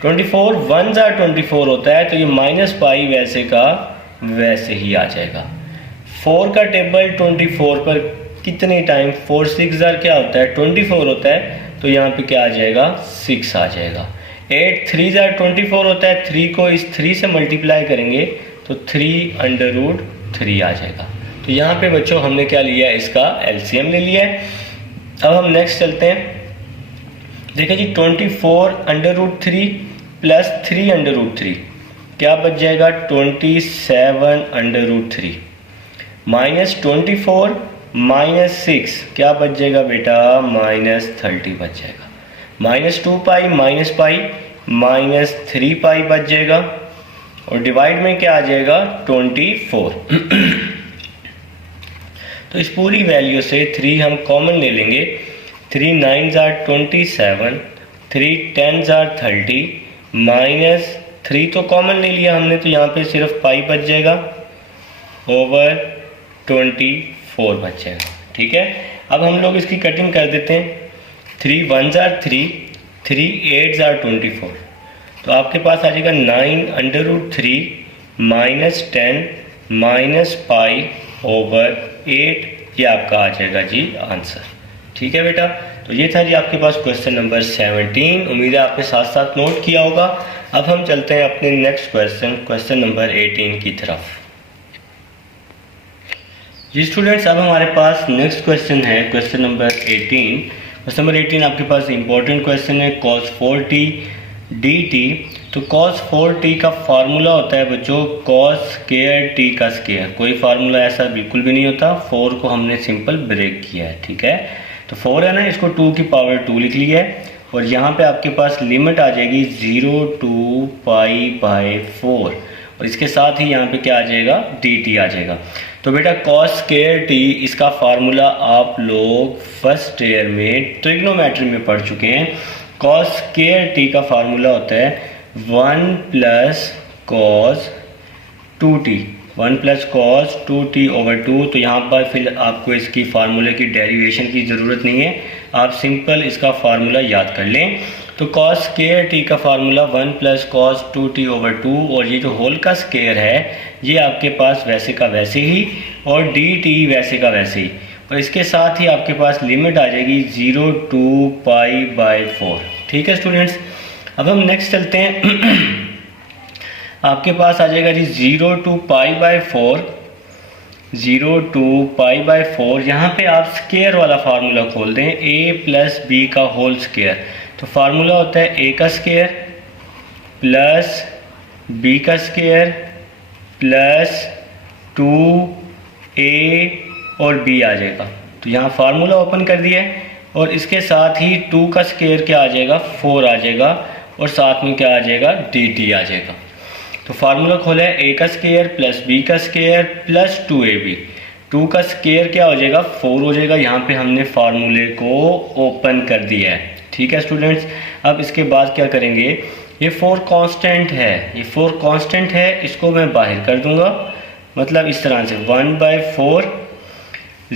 24 1 24 होता है, तो ये -पाई वैसे का वैसे ही आ जाएगा। 4 का टेबल 24 पर कितने टाइम, 4 6 क्या होता है, 24 होता है, तो यहाँ पे क्या आ जाएगा, 6 आ जाएगा। 8 3 24 होता है, 3 को इस 3 से मल्टीप्लाई करेंगे तो 3 √3 आ जाएगा। तो यहाँ पे बच्चों हमने क्या लिया है, इसका एलसीएम ले लिया है। अब हम नेक्स्ट चलते हैं। देखिए जी, 24 √3 प्लस 3 √3 क्या बच जाएगा, 27 √3, -24 -6 क्या बच जाएगा बेटा, -30 बच जाएगा, -2 पाई -पाई -3 पाई बच जाएगा, और डिवाइड में क्या आ जाएगा, 24। तो इस पूरी वैल्यू से 3 हम कॉमन ले लेंगे, 3 9 27, 3 10 30, -3 तो कॉमन ले लिया हमने, तो यहाँ पे सिर्फ पाई बच जाएगा, ओवर 24 बच जाएगा। ठीक है, अब हम लोग इसकी कटिंग कर देते हैं। 3 1 3, 3 8 24, तो आपके पास आ जाएगा 9 √3 -10 -पाई ओवर 8, ये आपका आ जाएगा जी आंसर। ठीक है बेटा, तो ये था जी आपके पास क्वेश्चन नंबर 17। उम्मीद है आपने साथ साथ नोट किया होगा। अब हम चलते हैं अपने नेक्स्ट क्वेश्चन नंबर 18 की तरफ। जी स्टूडेंट्स, अब हमारे पास नेक्स्ट क्वेश्चन है क्वेश्चन नंबर 18। क्वेश्चन नंबर 18 आपके पास इंपॉर्टेंट क्वेश्चन है, cos 4t dt। तो cos 4t का फार्मूला होता है बच्चों cos स्क्वायर t का स्क्वायर। कोई फार्मूला ऐसा बिल्कुल भी नहीं होता, 4 को हमने सिंपल ब्रेक किया है। ठीक है, तो 4 है ना, इसको 2 की पावर 2 लिख लिया है, और यहाँ पे आपके पास लिमिट आ जाएगी 0 to π/4, और इसके साथ ही यहाँ पे क्या आ जाएगा, dt आ जाएगा। तो बेटा cos स्क्वायर t इसका फार्मूला आप लोग फर्स्ट ईयर में ट्रिग्नोमेट्री में पढ़ चुके हैं। cos स्क्वायर t का फार्मूला होता है 1 + cos 2t, 1 + cos 2t over 2। तो यहाँ पर फिर आपको इसकी फार्मूले की डेरिवेशन की ज़रूरत नहीं है, आप सिंपल इसका फार्मूला याद कर लें। तो cos स्क्वायर t का फार्मूला 1 + cos 2t ओवर 2, और ये जो होल का स्क्वायर है ये आपके पास वैसे का वैसे ही, और dt वैसे का वैसे ही, और इसके साथ ही आपके पास लिमिट आ जाएगी 0 to π/4। ठीक है स्टूडेंट्स, अब हम नेक्स्ट चलते हैं। आपके पास आ जाएगा जी 0 to π/4, 0 to π/4। यहाँ पे आप स्क्वायर वाला फार्मूला खोल दें, a + b का होल स्क्वायर। तो फार्मूला होता है a का स्क्वायर प्लस b का स्क्वायर प्लस 2a और b आ जाएगा। तो यहाँ फार्मूला ओपन कर दिया है, और इसके साथ ही 2 का स्क्वायर क्या आ जाएगा, 4 आ जाएगा, और साथ में क्या आ जाएगा, dt आ जाएगा। तो फार्मूला खोला है a का स्क्वायर प्लस b का स्क्वायर प्लस 2ab। 2 का स्क्वायर क्या हो जाएगा, 4 हो जाएगा। यहाँ पे हमने फार्मूले को ओपन कर दिया है। ठीक है स्टूडेंट्स, अब इसके बाद क्या करेंगे, ये 4 कांस्टेंट है, ये 4 कांस्टेंट है, इसको मैं बाहर कर दूंगा, मतलब इस तरह से 1/4,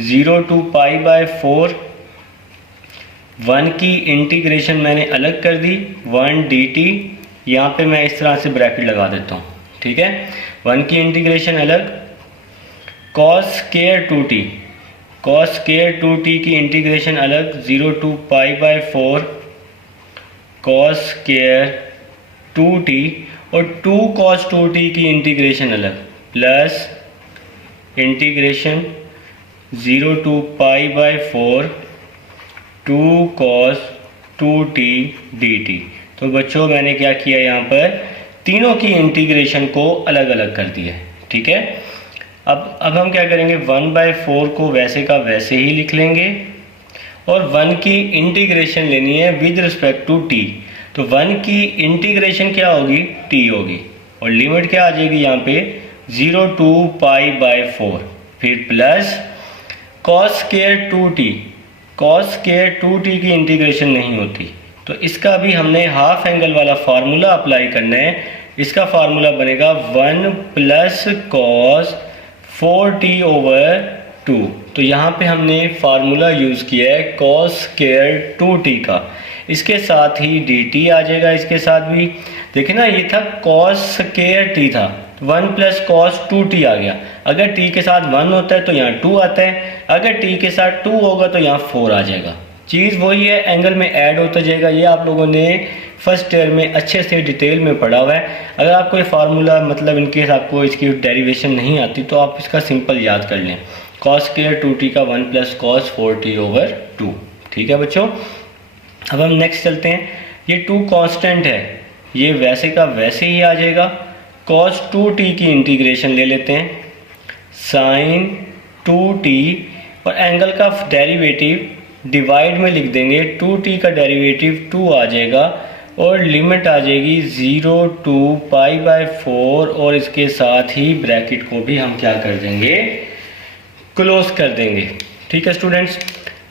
0 to π/4, 1 की इंटीग्रेशन मैंने अलग कर दी, 1 dt, यहाँ पे मैं इस तरह से ब्रैकेट लगा देता हूँ। ठीक है, 1 की इंटीग्रेशन अलग, cos square 2t, cos square 2t की इंटीग्रेशन अलग, 0 to π/4 cos स्क्वायर 2t और 2 cos 2t की इंटीग्रेशन अलग, plus integration 0 to π/4 2 cos 2t dt। तो बच्चों मैंने क्या किया, यहाँ पर तीनों की इंटीग्रेशन को अलग अलग कर दिया है, ठीक है। अब हम क्या करेंगे, 1/4 को वैसे का वैसे ही लिख लेंगे और 1 की इंटीग्रेशन लेनी है विद रिस्पेक्ट टू t। तो 1 की इंटीग्रेशन क्या होगी, t होगी, और लिमिट क्या आ जाएगी यहाँ पे 0 to π/4, फिर plus cos square 2t। cos square 2t की इंटीग्रेशन नहीं होती, तो इसका भी हमने हाफ एंगल वाला फार्मूला अप्लाई करना है। इसका फार्मूला बनेगा 1 प्लस cos 4t/2। तो यहाँ पे हमने फार्मूला यूज़ किया है cos स्क्वायर 2t का, इसके साथ ही dt आ जाएगा। इसके साथ भी देखिए ना, ये था cos स्क्वायर t था, 1 प्लस cos 2t आ गया। अगर t के साथ 1 होता है तो यहाँ 2 आता है, अगर t के साथ 2 होगा तो यहाँ 4 आ जाएगा। चीज़ वही है, एंगल में ऐड होता जाएगा। ये आप लोगों ने फर्स्ट ईयर में अच्छे से डिटेल में पढ़ा हुआ है। अगर आपको ये फार्मूला मतलब इनकेस आपको इसकी डेरिवेशन नहीं आती तो आप इसका सिंपल याद कर लें, cos स्क्वायर 2t का 1 प्लस cos 4t/2, ठीक है बच्चों। अब हम नेक्स्ट चलते हैं। ये 2 कांस्टेंट है, ये वैसे का वैसे ही आ जाएगा। cos 2t की इंटीग्रेशन ले लेते हैं, sin 2t और एंगल का डेरिवेटिव डिवाइड में लिख देंगे, 2t का डेरिवेटिव 2 आ जाएगा और लिमिट आ जाएगी 0 to π/4 और इसके साथ ही ब्रैकेट को भी हम क्या कर देंगे, क्लोज कर देंगे, ठीक है स्टूडेंट्स।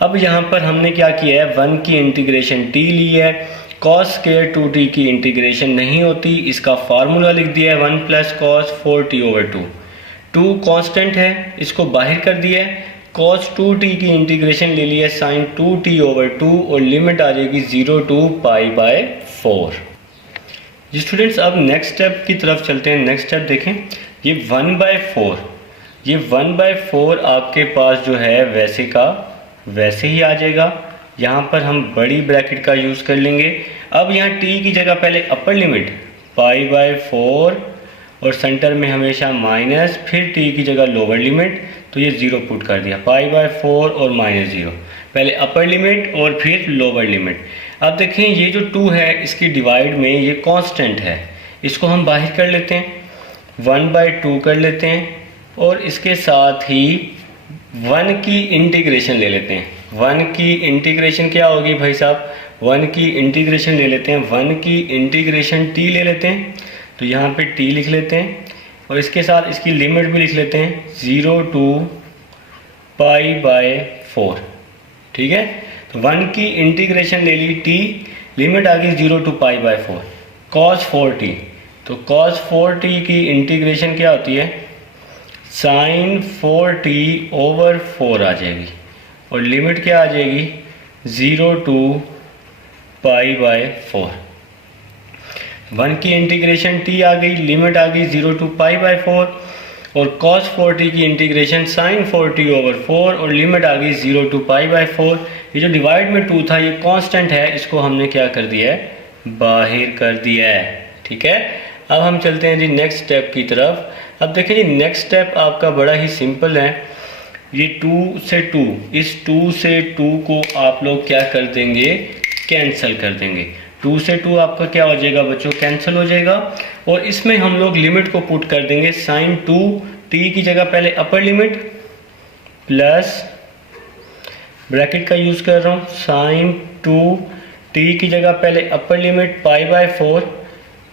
अब यहाँ पर हमने क्या किया है, 1 की इंटीग्रेशन t ली है, cos स्क्वायर 2t की इंटीग्रेशन नहीं होती, इसका फार्मूला लिख दिया है 1 प्लस cos 4t/2। 2 कांस्टेंट है, इसको बाहर कर दिया है, cos 2t की इंटीग्रेशन ले लिया sin 2t/2 और लिमिट आ जाएगी 0 to π/4। जी स्टूडेंट्स, अब नेक्स्ट स्टेप की तरफ चलते हैं। नेक्स्ट स्टेप देखें, ये 1/4, ये 1/4 आपके पास जो है वैसे का वैसे ही आ जाएगा। यहाँ पर हम बड़ी ब्रैकेट का यूज़ कर लेंगे। अब यहाँ t की जगह पहले अपर लिमिट π/4 और सेंटर में हमेशा माइनस, फिर t की जगह लोअर लिमिट, तो ये 0 पुट कर दिया, π/4 और -0, पहले अपर लिमिट और फिर लोअर लिमिट। अब देखें ये जो 2 है इसकी डिवाइड में ये कांस्टेंट है, इसको हम बाहर कर लेते हैं, 1/2 कर लेते हैं और इसके साथ ही 1 की इंटीग्रेशन ले लेते हैं। 1 की इंटीग्रेशन क्या होगी भाई साहब, 1 की इंटीग्रेशन ले लेते हैं, 1 की इंटीग्रेशन t ले लेते हैं, तो यहाँ पे t लिख लेते हैं और इसके साथ इसकी लिमिट भी लिख लेते हैं 0 to π/4, ठीक है। तो 1 की इंटीग्रेशन ले ली t, लिमिट आ गई 0 to π/4, cos 4t, तो cos 4t की इंटीग्रेशन क्या होती है, sin 4t/4 आ जाएगी और लिमिट क्या आ जाएगी 0 to π/4। 1 की इंटीग्रेशन t आ गई, लिमिट आ गई 0 to π/4 और cos 4t की इंटीग्रेशन sin 4t/4 और लिमिट आ गई 0 to π/4। ये जो डिवाइड में 2 था ये कांस्टेंट है, इसको हमने क्या कर दिया है, बाहर कर दिया है, ठीक है। अब हम चलते हैं जी नेक्स्ट स्टेप की तरफ। अब देखिए जी नेक्स्ट स्टेप आपका बड़ा ही सिंपल है। ये 2 से 2, इस 2 से 2 को आप लोग क्या कर देंगे, कैंसिल कर देंगे। 2 से 2 आपका क्या हो जाएगा बच्चों, कैंसिल हो जाएगा और इसमें हम लोग लिमिट को पुट कर देंगे sin 2t की जगह पहले अपर लिमिट प्लस ब्रैकेट का यूज़ कर रहा हूँ, sin 2t की जगह पहले अपर लिमिट π/4,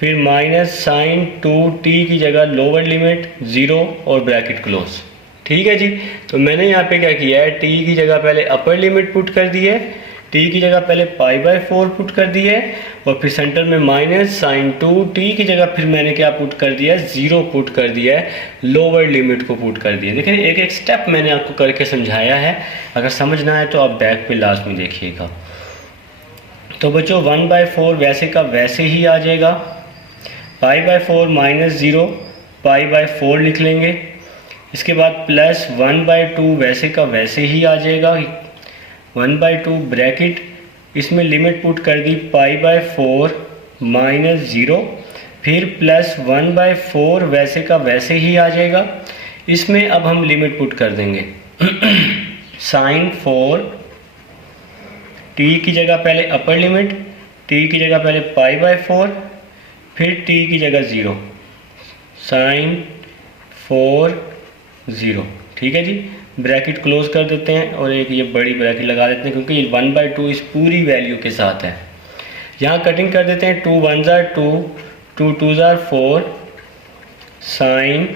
फिर माइनस sin 2t की जगह लोअर लिमिट 0 और ब्रैकेट क्लोज, ठीक है जी। तो मैंने यहाँ पे क्या किया है, t की जगह पहले अपर लिमिट पुट कर दी है, t की जगह पहले π/4 पुट कर दी है और फिर सेंटर में माइनस sin 2t की जगह फिर मैंने क्या पुट कर दिया है, 0 पुट कर दिया है, लोअर लिमिट को पुट कर दिया। देखिए एक एक स्टेप मैंने आपको करके समझाया है, अगर समझ ना आए तो आप बैक पे लास्ट में देखिएगा। तो बच्चों 1/4 वैसे का वैसे ही आ जाएगा, π/4 -0 π/4 लिख लेंगे, इसके बाद प्लस 1/2 वैसे का वैसे ही आ जाएगा, 1/2 ब्रैकेट, इसमें लिमिट पुट कर दी π/4 -0 फिर प्लस 1/4 वैसे का वैसे ही आ जाएगा। इसमें अब हम लिमिट पुट कर देंगे साइन 4 t की जगह पहले अपर लिमिट, t की जगह पहले π/4, फिर t की जगह 0, साइन 4 0। ठीक है जी, ब्रैकेट क्लोज कर देते हैं और एक ये बड़ी ब्रैकेट लगा देते हैं क्योंकि ये 1/2 इस पूरी वैल्यू के साथ है। यहाँ कटिंग कर देते हैं, 2 1 2, 2 2 4, साइन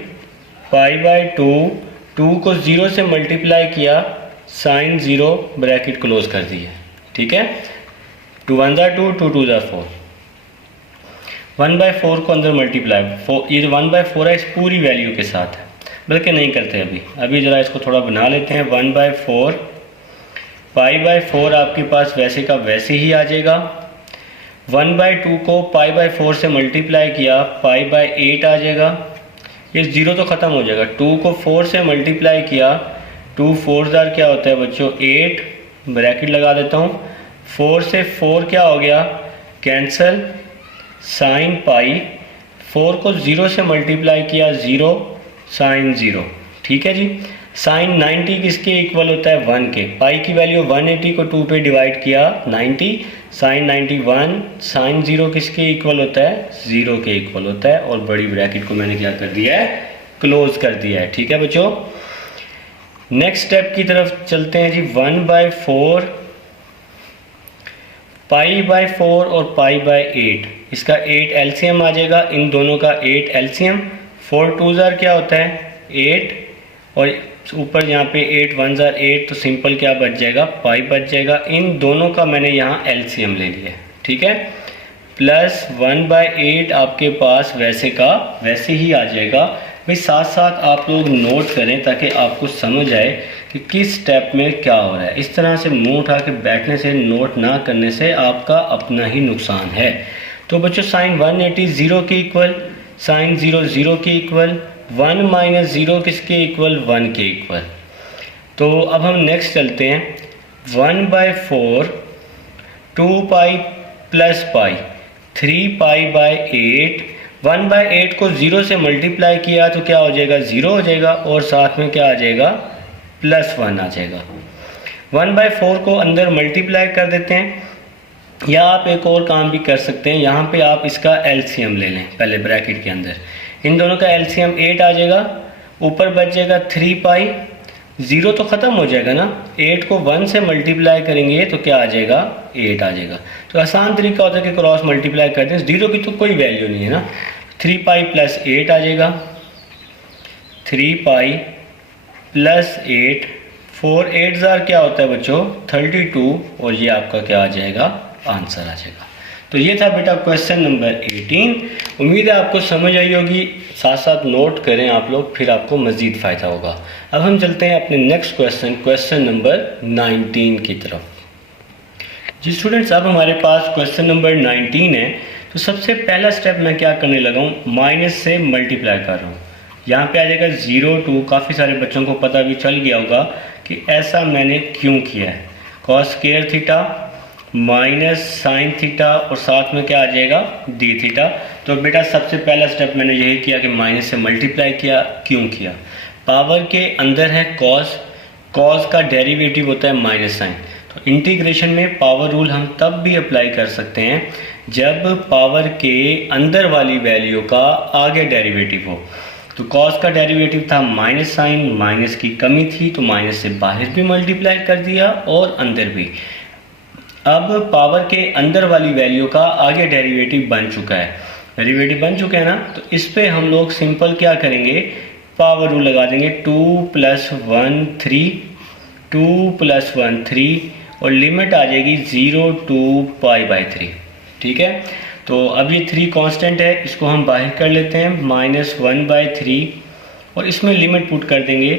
π/2, 2 को 0 से मल्टीप्लाई किया, साइन 0, ब्रैकेट क्लोज कर दी है। ठीक है, 2 1 2, 2 2 4, 1/4 को अंदर मल्टीप्लाई, ये जो 1/4 है इस पूरी वैल्यू के साथ है, बल्कि नहीं करते अभी ज़रा इसको थोड़ा बना लेते हैं। 1/4 π/4 आपके पास वैसे का वैसे ही आ जाएगा। 1/2 को π/4 से मल्टीप्लाई किया, π/8 आ जाएगा। ये 0 तो ख़त्म हो जाएगा। 2 को 4 से मल्टीप्लाई किया, 2 4 क्या होता है बच्चों 8, ब्रैकेट लगा देता हूँ। 4 से 4 क्या हो गया कैंसल, साइन पाई, 4 को 0 से मल्टीप्लाई किया 0, साइन 0। ठीक है जी, साइन 90 किसके इक्वल होता है 1 के, पाई की वैल्यू 180 को 2 पे डिवाइड किया 90, साइन 91, साइन 0 किसके इक्वल होता है 0 के इक्वल होता है। और बड़ी ब्रैकेट को मैंने क्या कर दिया है क्लोज कर दिया है। ठीक है बच्चों, नेक्स्ट स्टेप की तरफ चलते हैं जी। 1/4 π/4 और π/8, इसका 8 एलसीएम आ जाएगा, इन दोनों का 8 एलसीएम, 4 2 क्या होता है 8 और ऊपर यहाँ पे 8 1 8, तो सिंपल क्या बच जाएगा पाई बच जाएगा। इन दोनों का मैंने यहाँ एलसीएम ले लिया। ठीक है, प्लस 1/8 आपके पास वैसे का वैसे ही आ जाएगा। भाई साथ साथ आप लोग नोट करें ताकि आपको समझ आए कि किस स्टेप में क्या हो रहा है। इस तरह से मुंह उठा के बैठने से, नोट ना करने से आपका अपना ही नुकसान है। तो बच्चों साइन 180 0 के इक्वल, साइन 0 0 के इक्वल, 1 - 0 किसके इक्वल 1 के इक्वल। तो अब हम नेक्स्ट चलते हैं। 1/4 2π प्लस पाई 3π/8, 1/8 को 0 से मल्टीप्लाई किया तो क्या हो जाएगा 0 हो जाएगा और साथ में क्या आ जाएगा +1 आ जाएगा। 1/4 को अंदर मल्टीप्लाई कर देते हैं, या आप एक और काम भी कर सकते हैं, यहाँ पे आप इसका एलसीएम ले लें पहले ब्रैकेट के अंदर। इन दोनों का एलसीएम 8 आ जाएगा, ऊपर बच जाएगा 3π, 0 तो ख़त्म हो जाएगा ना, 8 को 1 से मल्टीप्लाई करेंगे तो क्या आ जाएगा 8 आ जाएगा। तो आसान तरीका होता है कि क्रॉस मल्टीप्लाई कर दें, 0 की तो कोई वैल्यू नहीं है ना, 3π + 8 आ जाएगा, 3π + 8, 4 8 क्या होता है बच्चों 32, और ये आपका क्या आ जाएगा आंसर आ जाएगा। तो ये था बेटा क्वेश्चन नंबर 18। उम्मीद है आपको समझ आई होगी, साथ साथ नोट करें आप लोग, फिर आपको मज़ीद फ़ायदा होगा। अब हम चलते हैं अपने नेक्स्ट क्वेश्चन नंबर 19 की तरफ। जी स्टूडेंट्स, अब हमारे पास क्वेश्चन नंबर 19 है। तो सबसे पहला स्टेप मैं क्या करने लगा हूँ, माइनस से मल्टीप्लाई कर रहा हूँ। यहाँ पे आ जाएगा 0 2, काफ़ी सारे बच्चों को पता भी चल गया होगा कि ऐसा मैंने क्यों किया है। Cos square theta minus sine theta और साथ में क्या आ जाएगा डी थीटा। तो बेटा सबसे पहला स्टेप मैंने यही किया कि माइनस से मल्टीप्लाई किया। क्यों किया, पावर के अंदर है कॉस, कॉस का डेरिवेटिव होता है माइनस साइन। तो इंटीग्रेशन में पावर रूल हम तब भी अप्लाई कर सकते हैं जब पावर के अंदर वाली वैल्यू का आगे डेरिवेटिव हो। तो कॉस का डेरिवेटिव था माइनस साइन, माइनस की कमी थी तो माइनस से बाहर भी मल्टीप्लाई कर दिया और अंदर भी। अब पावर के अंदर वाली वैल्यू का आगे डेरिवेटिव बन चुका है, डेरिवेटिव बन चुका है ना, तो इस पे हम लोग सिंपल क्या करेंगे, पावर रूल लगा देंगे। 2 + 1 3, 2 + 1 3, और लिमिट आ जाएगी 0 to π/3। ठीक है, तो अब ये 3 कांस्टेंट है, इसको हम बाहर कर लेते हैं -1/3, और इसमें लिमिट पुट कर देंगे।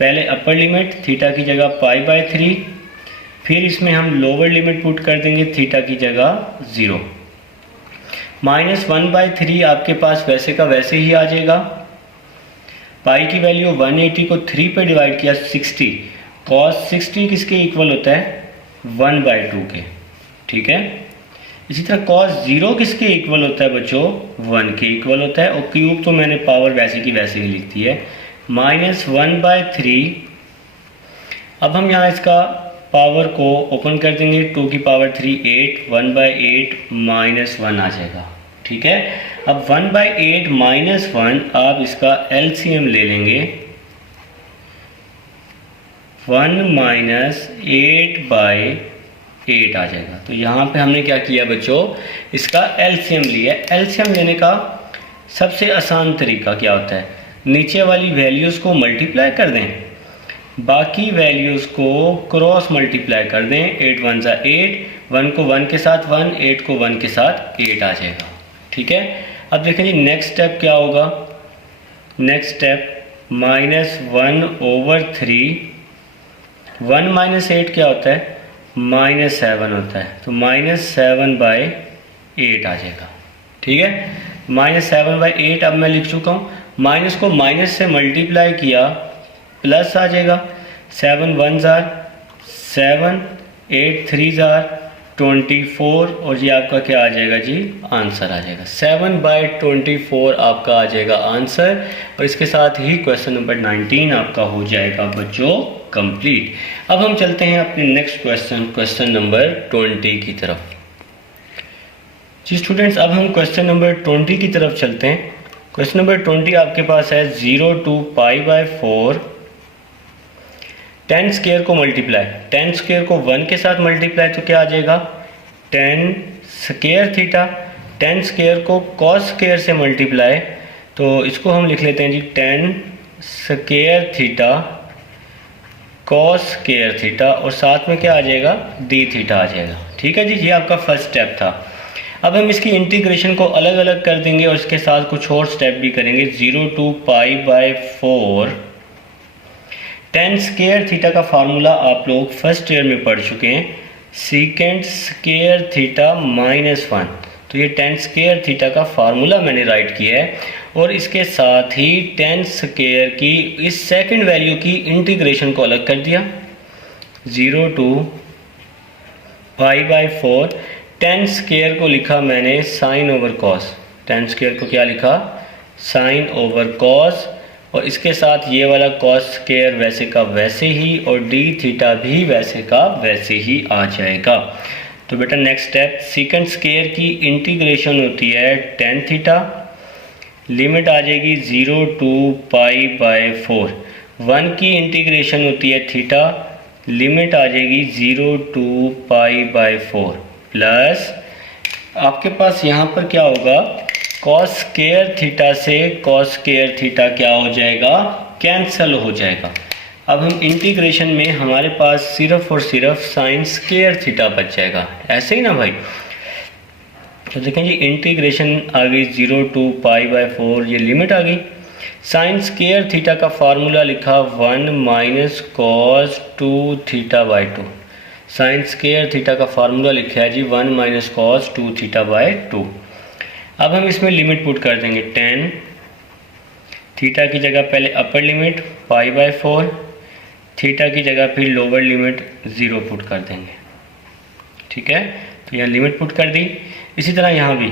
पहले अपर लिमिट थीटा की जगह π/3, फिर इसमें हम लोअर लिमिट पुट कर देंगे थीटा की जगह 0। -1/3 आपके पास वैसे का वैसे ही आ जाएगा। पाई की वैल्यू 180 को 3 पे डिवाइड किया 60, cos 60 किसके इक्वल होता है 1/2 के। ठीक है, इसी तरह cos 0 किसके इक्वल होता है बच्चों, 1 के इक्वल होता है, और क्यूब तो मैंने पावर वैसे की वैसे ही लिख दी है, -1/3। अब हम यहाँ इसका पावर को ओपन कर देंगे, 2 की पावर 3 8, 1/8 -1 आ जाएगा। ठीक है, अब 1/8 -1 आप इसका एलसीएम ले लेंगे, 1 - 8/8 आ जाएगा। तो यहाँ पे हमने क्या किया बच्चों, इसका एलसीएम लिया। एलसीएम लेने का सबसे आसान तरीका क्या होता है, नीचे वाली वैल्यूज़ को मल्टीप्लाई कर दें, बाकी वैल्यूज़ को क्रॉस मल्टीप्लाई कर दें, 8 1 ज़ा 8, 1 को 1 के साथ 1, 8 को 1 के साथ 8 आ जाएगा। ठीक है, अब देखें जी नेक्स्ट स्टेप क्या होगा, नेक्स्ट स्टेप -1/3, 1 - 8 क्या होता है, -7 होता है, तो -7/8 आ जाएगा। ठीक है, -7/8 अब मैं लिख चुका हूँ, माइनस को माइनस से मल्टीप्लाई किया, प्लस आ जाएगा, 7 1 ज़ार 7, 8 3 ज़ार 24, और ये आपका क्या आ जाएगा जी, आंसर आ जाएगा, 7/24 आपका आ जाएगा आंसर। और इसके साथ ही क्वेश्चन नंबर 19 आपका हो जाएगा बच्चों कंप्लीट। अब हम चलते हैं अपने नेक्स्ट क्वेश्चन, क्वेश्चन नंबर 20 की तरफ। जी स्टूडेंट्स, अब हम क्वेश्चन नंबर 20 की तरफ चलते हैं। क्वेश्चन नंबर 20 आपके पास है 0 to π/4, 10 स्क्वायर को मल्टीप्लाई, 10 स्क्वायर को 1 के साथ मल्टीप्लाई तो क्या आ जाएगा, 10 स्क्वायर थीटा, 10 स्क्वायर को cos स्क्वायर से मल्टीप्लाई, तो इसको हम लिख लेते हैं जी 10 square theta cos square theta, और साथ में क्या आ जाएगा, d थीटा आ जाएगा। ठीक है जी, ये आपका फर्स्ट स्टेप था। अब हम इसकी इंटीग्रेशन को अलग अलग कर देंगे और इसके साथ कुछ और स्टेप भी करेंगे। 0 to π/4, 10 स्क्वायर थीटा का फार्मूला आप लोग फर्स्ट ईयर में पढ़ चुके हैं, सीकेंट स्क्वायर थीटा -1, तो ये 10 स्क्वायर थीटा का फार्मूला मैंने राइट किया है, और इसके साथ ही 10 स्क्वायर की इस सेकंड वैल्यू की इंटीग्रेशन को अलग कर दिया। 0 to π/4, 10 स्क्वायर को लिखा मैंने साइन ओवर कॉस, 10 स्क्वायर को क्या लिखा, साइन ओवर कॉस, और इसके साथ ये वाला कॉस स्क्वायर वैसे का वैसे ही, और डी थीटा भी वैसे का वैसे ही आ जाएगा। तो बेटा नेक्स्ट स्टेप, सीकेंट स्क्वायर की इंटीग्रेशन होती है 10 थीटा, लिमिट आ जाएगी 0 to π/4, 1 की इंटीग्रेशन होती है थीटा, लिमिट आ जाएगी 0 to π/4, प्लस आपके पास यहाँ पर क्या होगा, cos स्क्वायर थीटा से cos स्क्वायर थीटा क्या हो जाएगा, कैंसल हो जाएगा। अब हम इंटीग्रेशन में हमारे पास सिर्फ और सिर्फ साइन स्क्वायर थीटा बच जाएगा, ऐसे ही ना भाई। तो देखें जी इंटीग्रेशन आ गई 0 to π/4, ये लिमिट आ गई, साइन स्क्वायर थीटा का फार्मूला लिखा 1 - cos 2 θ/2, साइन स्क्वायर थीटा का फार्मूला लिखा है जी 1 - cos 2 θ/2। अब हम इसमें लिमिट पुट कर देंगे 10, थीटा की जगह पहले अपर लिमिट π/4, थीटा की जगह फिर लोअर लिमिट 0 पुट कर देंगे। ठीक है, तो यहाँ लिमिट पुट कर दी। इसी तरह यहाँ भी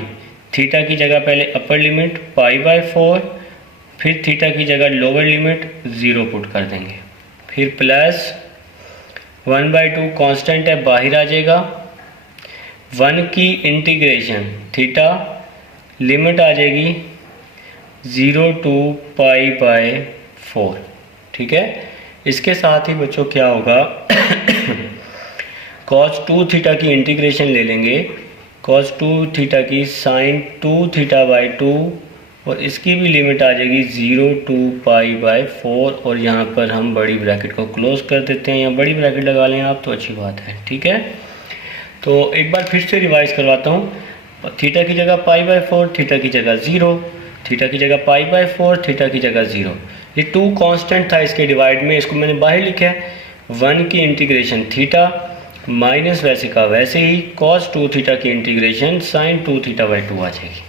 थीटा की जगह पहले अपर लिमिट π/4, फिर थीटा की जगह लोअर लिमिट 0 पुट कर देंगे, फिर प्लस 1/2 कांस्टेंट है बाहर आ जाएगा, 1 की इंटीग्रेशन थीटा, लिमिट आ जाएगी 0 to π/4। ठीक है, इसके साथ ही बच्चों क्या होगा cos 2 थीटा की इंटीग्रेशन ले लेंगे, cos 2 थीटा की sin 2 θ/2, और इसकी भी लिमिट आ जाएगी 0 to π/4, और यहाँ पर हम बड़ी ब्रैकेट को क्लोज कर देते हैं, या बड़ी ब्रैकेट लगा लें आप तो अच्छी बात है। ठीक है, तो एक बार फिर से रिवाइज करवाता हूँ, थीटा की जगह π/4, थीटा की जगह 0, थीटा की जगह π/4, थीटा की जगह 0, ये 2 कांस्टेंट था इसके डिवाइड में, इसको मैंने बाहर लिखा है, 1 की इंटीग्रेशन थीटा माइनस वैसे का वैसे ही, cos 2 थीटा की इंटीग्रेशन sin 2 θ/2 आ जाएगी।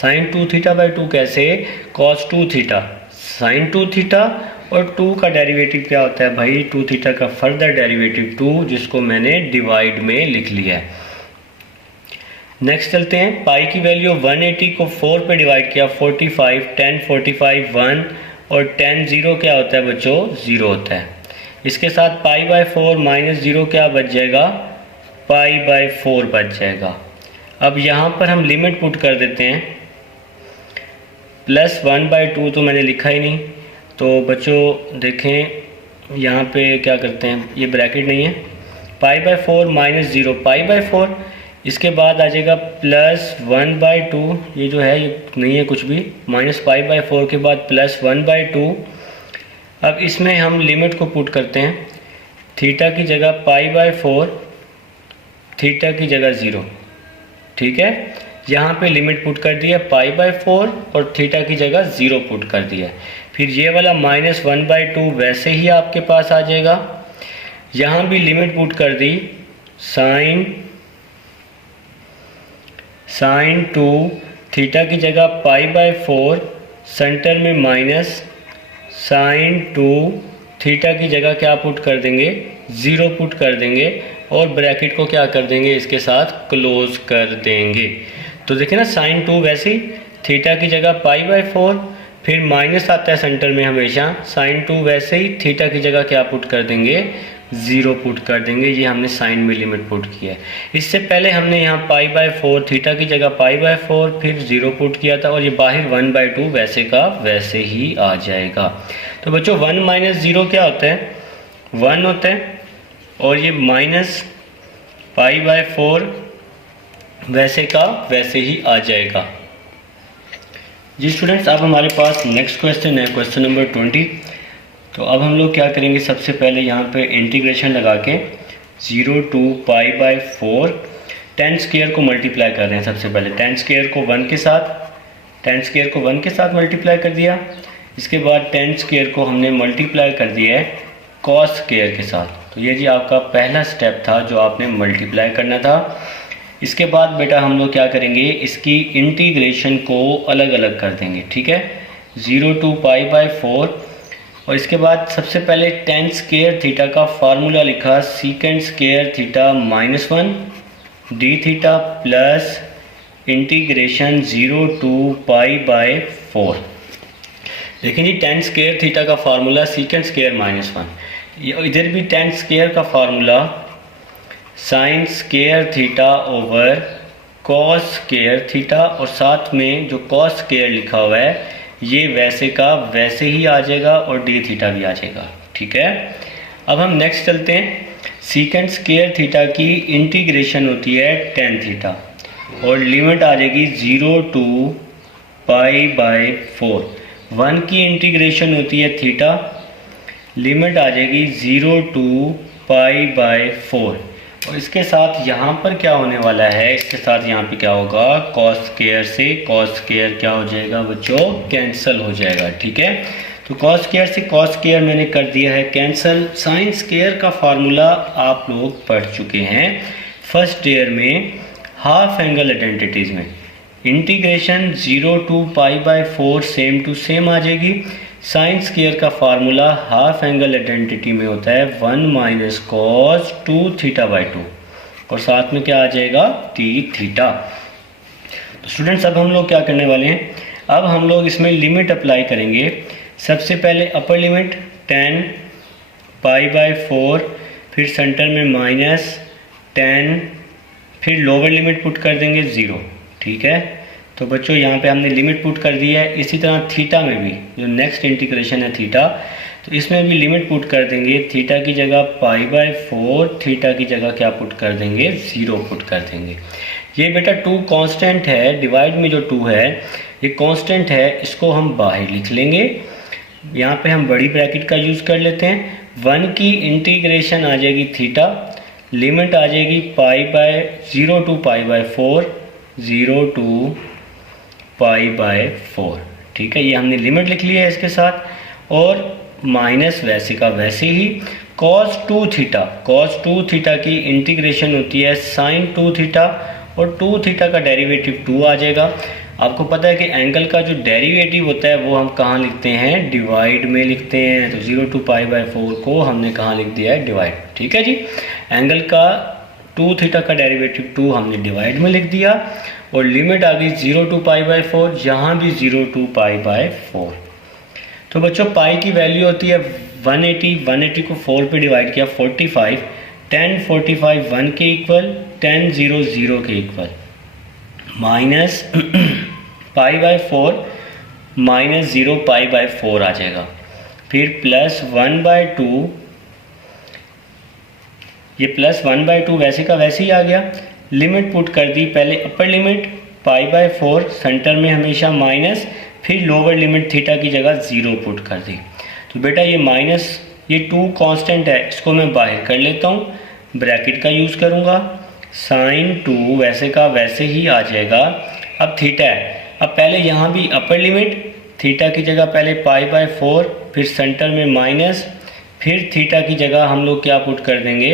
sin 2 θ/2 कैसे, cos 2 थीटा sin 2 थीटा, और 2 का डेरिवेटिव क्या होता है भाई, 2 थीटा का फर्दर डेरिवेटिव 2, जिसको मैंने डिवाइड में लिख लिया है। नेक्स्ट चलते हैं, पाई की वैल्यू 180 को 4 पे डिवाइड किया, 45, 10, 45, 1 और 10 0 क्या होता है बच्चों, 0 होता है। इसके साथ पाई बाय 4 माइनस 0 क्या बच जाएगा, पाई बाय 4 बच जाएगा। अब यहाँ पर हम लिमिट पुट कर देते हैं, प्लस 1/2 तो मैंने लिखा ही नहीं, तो बच्चों देखें यहाँ पे क्या करते हैं, ये ब्रैकेट नहीं है, पाई बाय 4 माइनस 0 पाई बाय 4, इसके बाद आ जाएगा प्लस 1/2, ये जो है ये नहीं है कुछ भी, माइनस पाई बाय 4 के बाद प्लस 1/2। अब इसमें हम लिमिट को पुट करते हैं, थीटा की जगह पाई बाय 4, थीटा की जगह 0, ठीक है। यहाँ पे लिमिट पुट कर दिया पाई बाय 4 और थीटा की जगह 0 पुट कर दिया। फिर ये वाला माइनस 1/2 वैसे ही आपके पास आ जाएगा। यहाँ भी लिमिट पुट कर दी, साइन 2, थीटा की जगह पाई बाय 4, सेंटर में माइनस, साइन 2, थीटा की जगह क्या पुट कर देंगे, 0 पुट कर देंगे और ब्रैकेट को क्या कर देंगे, इसके साथ क्लोज कर देंगे। तो देखिए ना, साइन 2 वैसे ही, थीटा की जगह पाई बाय 4, फिर माइनस आता है सेंटर में हमेशा, साइन 2 वैसे ही, थीटा की जगह क्या पुट कर देंगे, 0 पुट कर देंगे। ये हमने साइन में लिमिट पुट किया है। इससे पहले हमने यहाँ पाई बाय 4, थीटा की जगह पाई बाय 4, फिर 0 पुट किया था और ये बाहर 1/2 वैसे का वैसे ही आ जाएगा। तो बच्चों 1 माइनस 0 क्या होता है, 1 होता है, और ये माइनस पाई बाय 4 वैसे का वैसे ही आ जाएगा। जी स्टूडेंट्स, अब हमारे पास नेक्स्ट क्वेश्चन है, क्वेश्चन नंबर 20। तो अब हम लोग क्या करेंगे, सबसे पहले यहाँ पे इंटीग्रेशन लगा के 0 to पाई बाय 4 10 स्क्वायर को मल्टीप्लाई कर रहे हैं। सबसे पहले 10 स्क्वायर को 1 के साथ मल्टीप्लाई कर दिया। इसके बाद 10 स्क्वायर को हमने मल्टीप्लाई कर दिया है कॉस स्क्वायर के साथ। तो ये जी आपका पहला स्टेप था जो आपने मल्टीप्लाई करना था। इसके बाद बेटा हम लोग क्या करेंगे, इसकी इंटीग्रेशन को अलग अलग कर देंगे, ठीक है, 0 to पाई बाय 4। और इसके बाद सबसे पहले 10 स्क्वायर थीटा का फार्मूला लिखा, secant square theta minus 1 D theta plus integration 0 to pi by 4। देखिए जी, 10 स्क्वायर थीटा का फार्मूला सीकेंड स्क्वायर माइनस 1, इधर भी 10 स्क्वायर का formula sine square theta over cos square theta, और साथ में जो कॉस स्क्वायर लिखा हुआ है ये वैसे का वैसे ही आ जाएगा और डी थीटा भी आ जाएगा, ठीक है। अब हम नेक्स्ट चलते हैं, सीकेंड स्क्वायर थीटा की इंटीग्रेशन होती है tan थीटा और लिमिट आ जाएगी 0 to पाई बाय 4। 1 की इंटीग्रेशन होती है थीटा, लिमिट आ जाएगी 0 to पाई बाय 4। और इसके साथ यहाँ पर क्या होने वाला है, इसके साथ यहाँ पे क्या होगा, कॉस स्क्वायर से कॉस स्क्वायर क्या हो जाएगा बच्चों, कैंसिल हो जाएगा, ठीक है। तो कॉस स्क्वायर से कॉस स्क्वायर मैंने कर दिया है कैंसिल। साइन स्क्वायर का फार्मूला आप लोग पढ़ चुके हैं फर्स्ट ईयर में हाफ एंगल आइडेंटिटीज में। Integration 0 to pi by 4 same to same आ जाएगी। साइन स्क्वायर का फार्मूला हाफ एंगल आइडेंटिटी में होता है 1 माइनस कॉस 2 थीटा बाय 2, और साथ में क्या आ जाएगा, टी थीटा। तो स्टूडेंट्स अब हम लोग क्या करने वाले हैं, अब हम लोग इसमें लिमिट अप्लाई करेंगे। सबसे पहले अपर लिमिट 10 पाई बाय 4, फिर सेंटर में माइनस 10, फिर लोअर लिमिट पुट कर देंगे 0, ठीक है। तो बच्चों यहाँ पे हमने लिमिट पुट कर दी है। इसी तरह थीटा में भी जो नेक्स्ट इंटीग्रेशन है थीटा, तो इसमें भी लिमिट पुट कर देंगे। थीटा की जगह पाई बाय 4, थीटा की जगह क्या पुट कर देंगे, 0 पुट कर देंगे। ये बेटा 2 कांस्टेंट है, डिवाइड में जो 2 है ये कांस्टेंट है, इसको हम बाहर लिख लेंगे। यहाँ पे हम बड़ी ब्रैकेट का यूज़ कर लेते हैं। 1 की इंटीग्रेशन आ जाएगी थीटा, लिमिट आ जाएगी pi by 0 to pi by 4, 0 to pi by 4, ठीक है। ये हमने लिमिट लिख ली है इसके साथ, और माइनस वैसे का वैसे ही cos 2 थीटा की इंटीग्रेशन होती है साइन 2 थीटा, और 2 थीटा का डेरिवेटिव 2 आ जाएगा। आपको पता है कि एंगल का जो डेरिवेटिव होता है वो हम कहाँ लिखते हैं, डिवाइड में लिखते हैं। तो 0 to पाई बाय 4 को हमने कहाँ लिख दिया है, डिवाइड, ठीक है जी। एंगल का 2 थीटा का डेरिवेटिव 2 हमने डिवाइड में लिख दिया और लिमिट आ गई 0 to π/4, यहाँ भी 0 to π/4। तो बच्चों पाई की वैल्यू होती है 180, 180 को 4 पे डिवाइड किया 45, 10 45 1 के इक्वल, 10 0 0 के इक्वल, माइनस π/4 माइनस 0 π/4 आ जाएगा। फिर प्लस 1/2, ये प्लस 1/2 वैसे का वैसे ही आ गया। लिमिट पुट कर दी, पहले अपर लिमिट π/4 सेंटर में हमेशा माइनस, फिर लोअर लिमिट थीटा की जगह 0 पुट कर दी। तो बेटा ये माइनस, ये 2 कांस्टेंट है, इसको मैं बाहर कर लेता हूँ, ब्रैकेट का यूज़ करूँगा, साइन 2 वैसे का वैसे ही आ जाएगा। अब थीटा है, अब पहले यहाँ भी अपर लिमिट, थीटा की जगह पहले π/4, फिर सेंटर में माइनस, फिर थीटा की जगह हम लोग क्या पुट कर देंगे,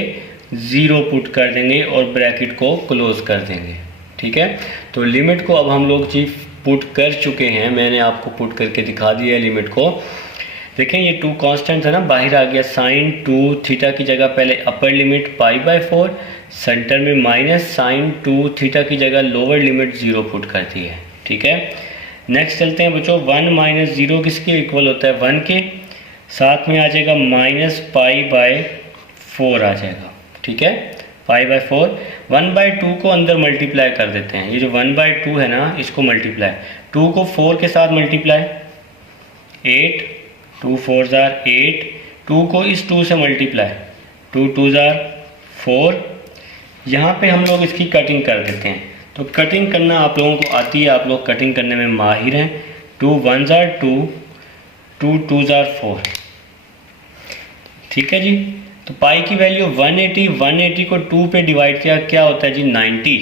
0 पुट कर देंगे और ब्रैकेट को क्लोज कर देंगे। ठीक है, तो लिमिट को अब हम लोग जी पुट कर चुके हैं, मैंने आपको पुट करके दिखा दिया है लिमिट को। देखें ये 2 कांस्टेंट है ना, बाहर आ गया साइन 2, थीटा की जगह पहले अपर लिमिट π/4, सेंटर में माइनस, साइन 2 थीटा की जगह लोअर लिमिट 0 पुट कर दी है। ठीक है, नेक्स्ट चलते हैं बच्चों, 1 माइनस 0 किसके इक्वल होता है, 1 के, साथ में आ जाएगा माइनस π/4 आ जाएगा। ठीक है, π/4, 1/2 को अंदर मल्टीप्लाई कर देते हैं, ये जो 1/2 है ना इसको मल्टीप्लाई, 2 को 4 के साथ मल्टीप्लाई, 8, 2 4 जार 8, 2 को इस 2 से मल्टीप्लाई, 2 2 जार 4। यहाँ पे हम लोग इसकी कटिंग कर देते हैं, तो कटिंग करना आप लोगों को आती है, आप लोग कटिंग करने में माहिर हैं। 2 1 जार 2, 2 2 जार 4। ठीक है जी, तो पाई की वैल्यू 180, 180 को 2 पे डिवाइड किया क्या होता है जी 90।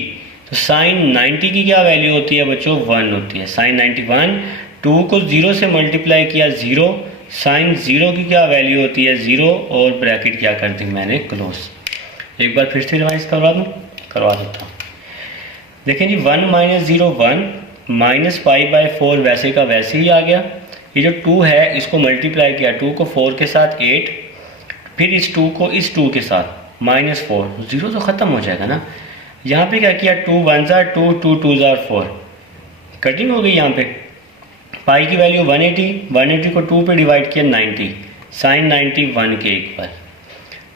तो साइन 90 की क्या वैल्यू होती है बच्चों, 1 होती है, साइन 91। 2 को 0 से मल्टीप्लाई किया 0, साइन 0 की क्या वैल्यू होती है 0 और ब्रैकेट क्या कर दी मैंने क्लोज। एक बार फिर से रिवाइज करवा देता हूँ। देखें जी 1 माइनस 0 1, माइनस π/4 वैसे का वैसे ही आ गया। ये जो 2 है इसको मल्टीप्लाई किया, 2 को 4 के साथ 8, फिर इस 2 को इस 2 के साथ -4, 0 तो ख़त्म हो जाएगा ना। यहाँ पे क्या किया, 2 1 जार 2, 2 2 जार 4, कटिंग हो गई। यहाँ पे पाई की वैल्यू 180, 180 को 2 पे डिवाइड किया 90, साइन 90 1 के इक्वल।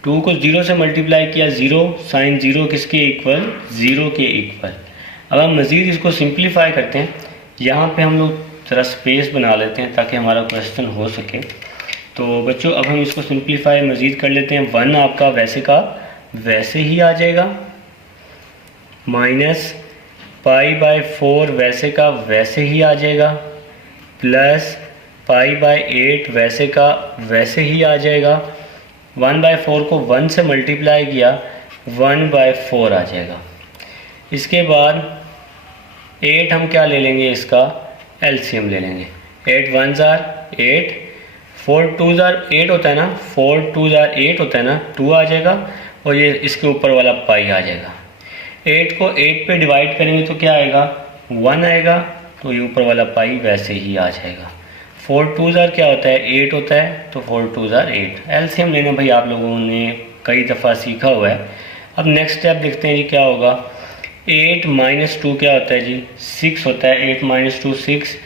2 को 0 से मल्टीप्लाई किया 0, साइन 0 किसके इक्वल, 0 के इक्वल। अब हम मज़ीद इसको सिंप्लीफाई करते हैं, यहाँ पे हम लोग ज़रा स्पेस बना लेते हैं ताकि हमारा क्वेश्चन हो सके। तो बच्चों अब हम इसको सिंप्लीफाई मज़ीद कर लेते हैं। 1 आपका वैसे का वैसे ही आ जाएगा, माइनस π/4 वैसे का वैसे ही आ जाएगा, प्लस π/8 वैसे का वैसे ही आ जाएगा। 1/4 को 1 से मल्टीप्लाई किया 1/4 आ जाएगा। इसके बाद 8 हम क्या ले लेंगे, इसका एलसीएम ले लेंगे। 8 1 जार 8, 4 2 जार 8 होता है ना, 4 2 जार 8 होता है ना, 2 आ जाएगा और ये इसके ऊपर वाला पाई आ जाएगा। 8 को 8 पे डिवाइड करेंगे तो क्या आएगा, 1 आएगा, तो ये ऊपर वाला पाई वैसे ही आ जाएगा। 4 2 जार क्या होता है, 8 होता है, तो 4 2 जार 8। एलसीएम लेना भाई आप लोगों ने कई दफ़ा सीखा हुआ है। अब नेक्स्ट स्टेप देखते हैं जी क्या होगा। 8 माइनस 2 क्या होता है जी, 6 होता है। 8 minus 2 6,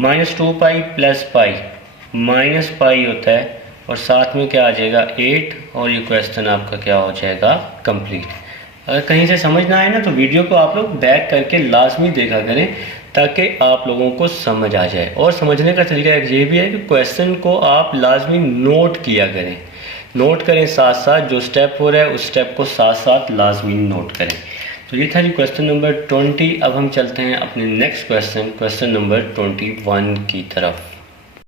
-2 pi plus pi minus pi होता है, और साथ में क्या आ जाएगा 8, और ये क्वेश्चन आपका क्या हो जाएगा, कंप्लीट। अगर कहीं से समझ ना आए ना तो वीडियो को आप लोग बैक करके लाजमी देखा करें ताकि आप लोगों को समझ आ जाए। और समझने का तरीका एक ये भी है कि क्वेश्चन को आप लाजमी नोट किया करें, नोट करें साथ साथ, जो स्टेप हो रहा है उस स्टेप को साथ साथ लाजमी नोट करें। तो ये था जी क्वेश्चन नंबर 20। अब हम चलते हैं अपने नेक्स्ट क्वेश्चन नंबर 21 की तरफ।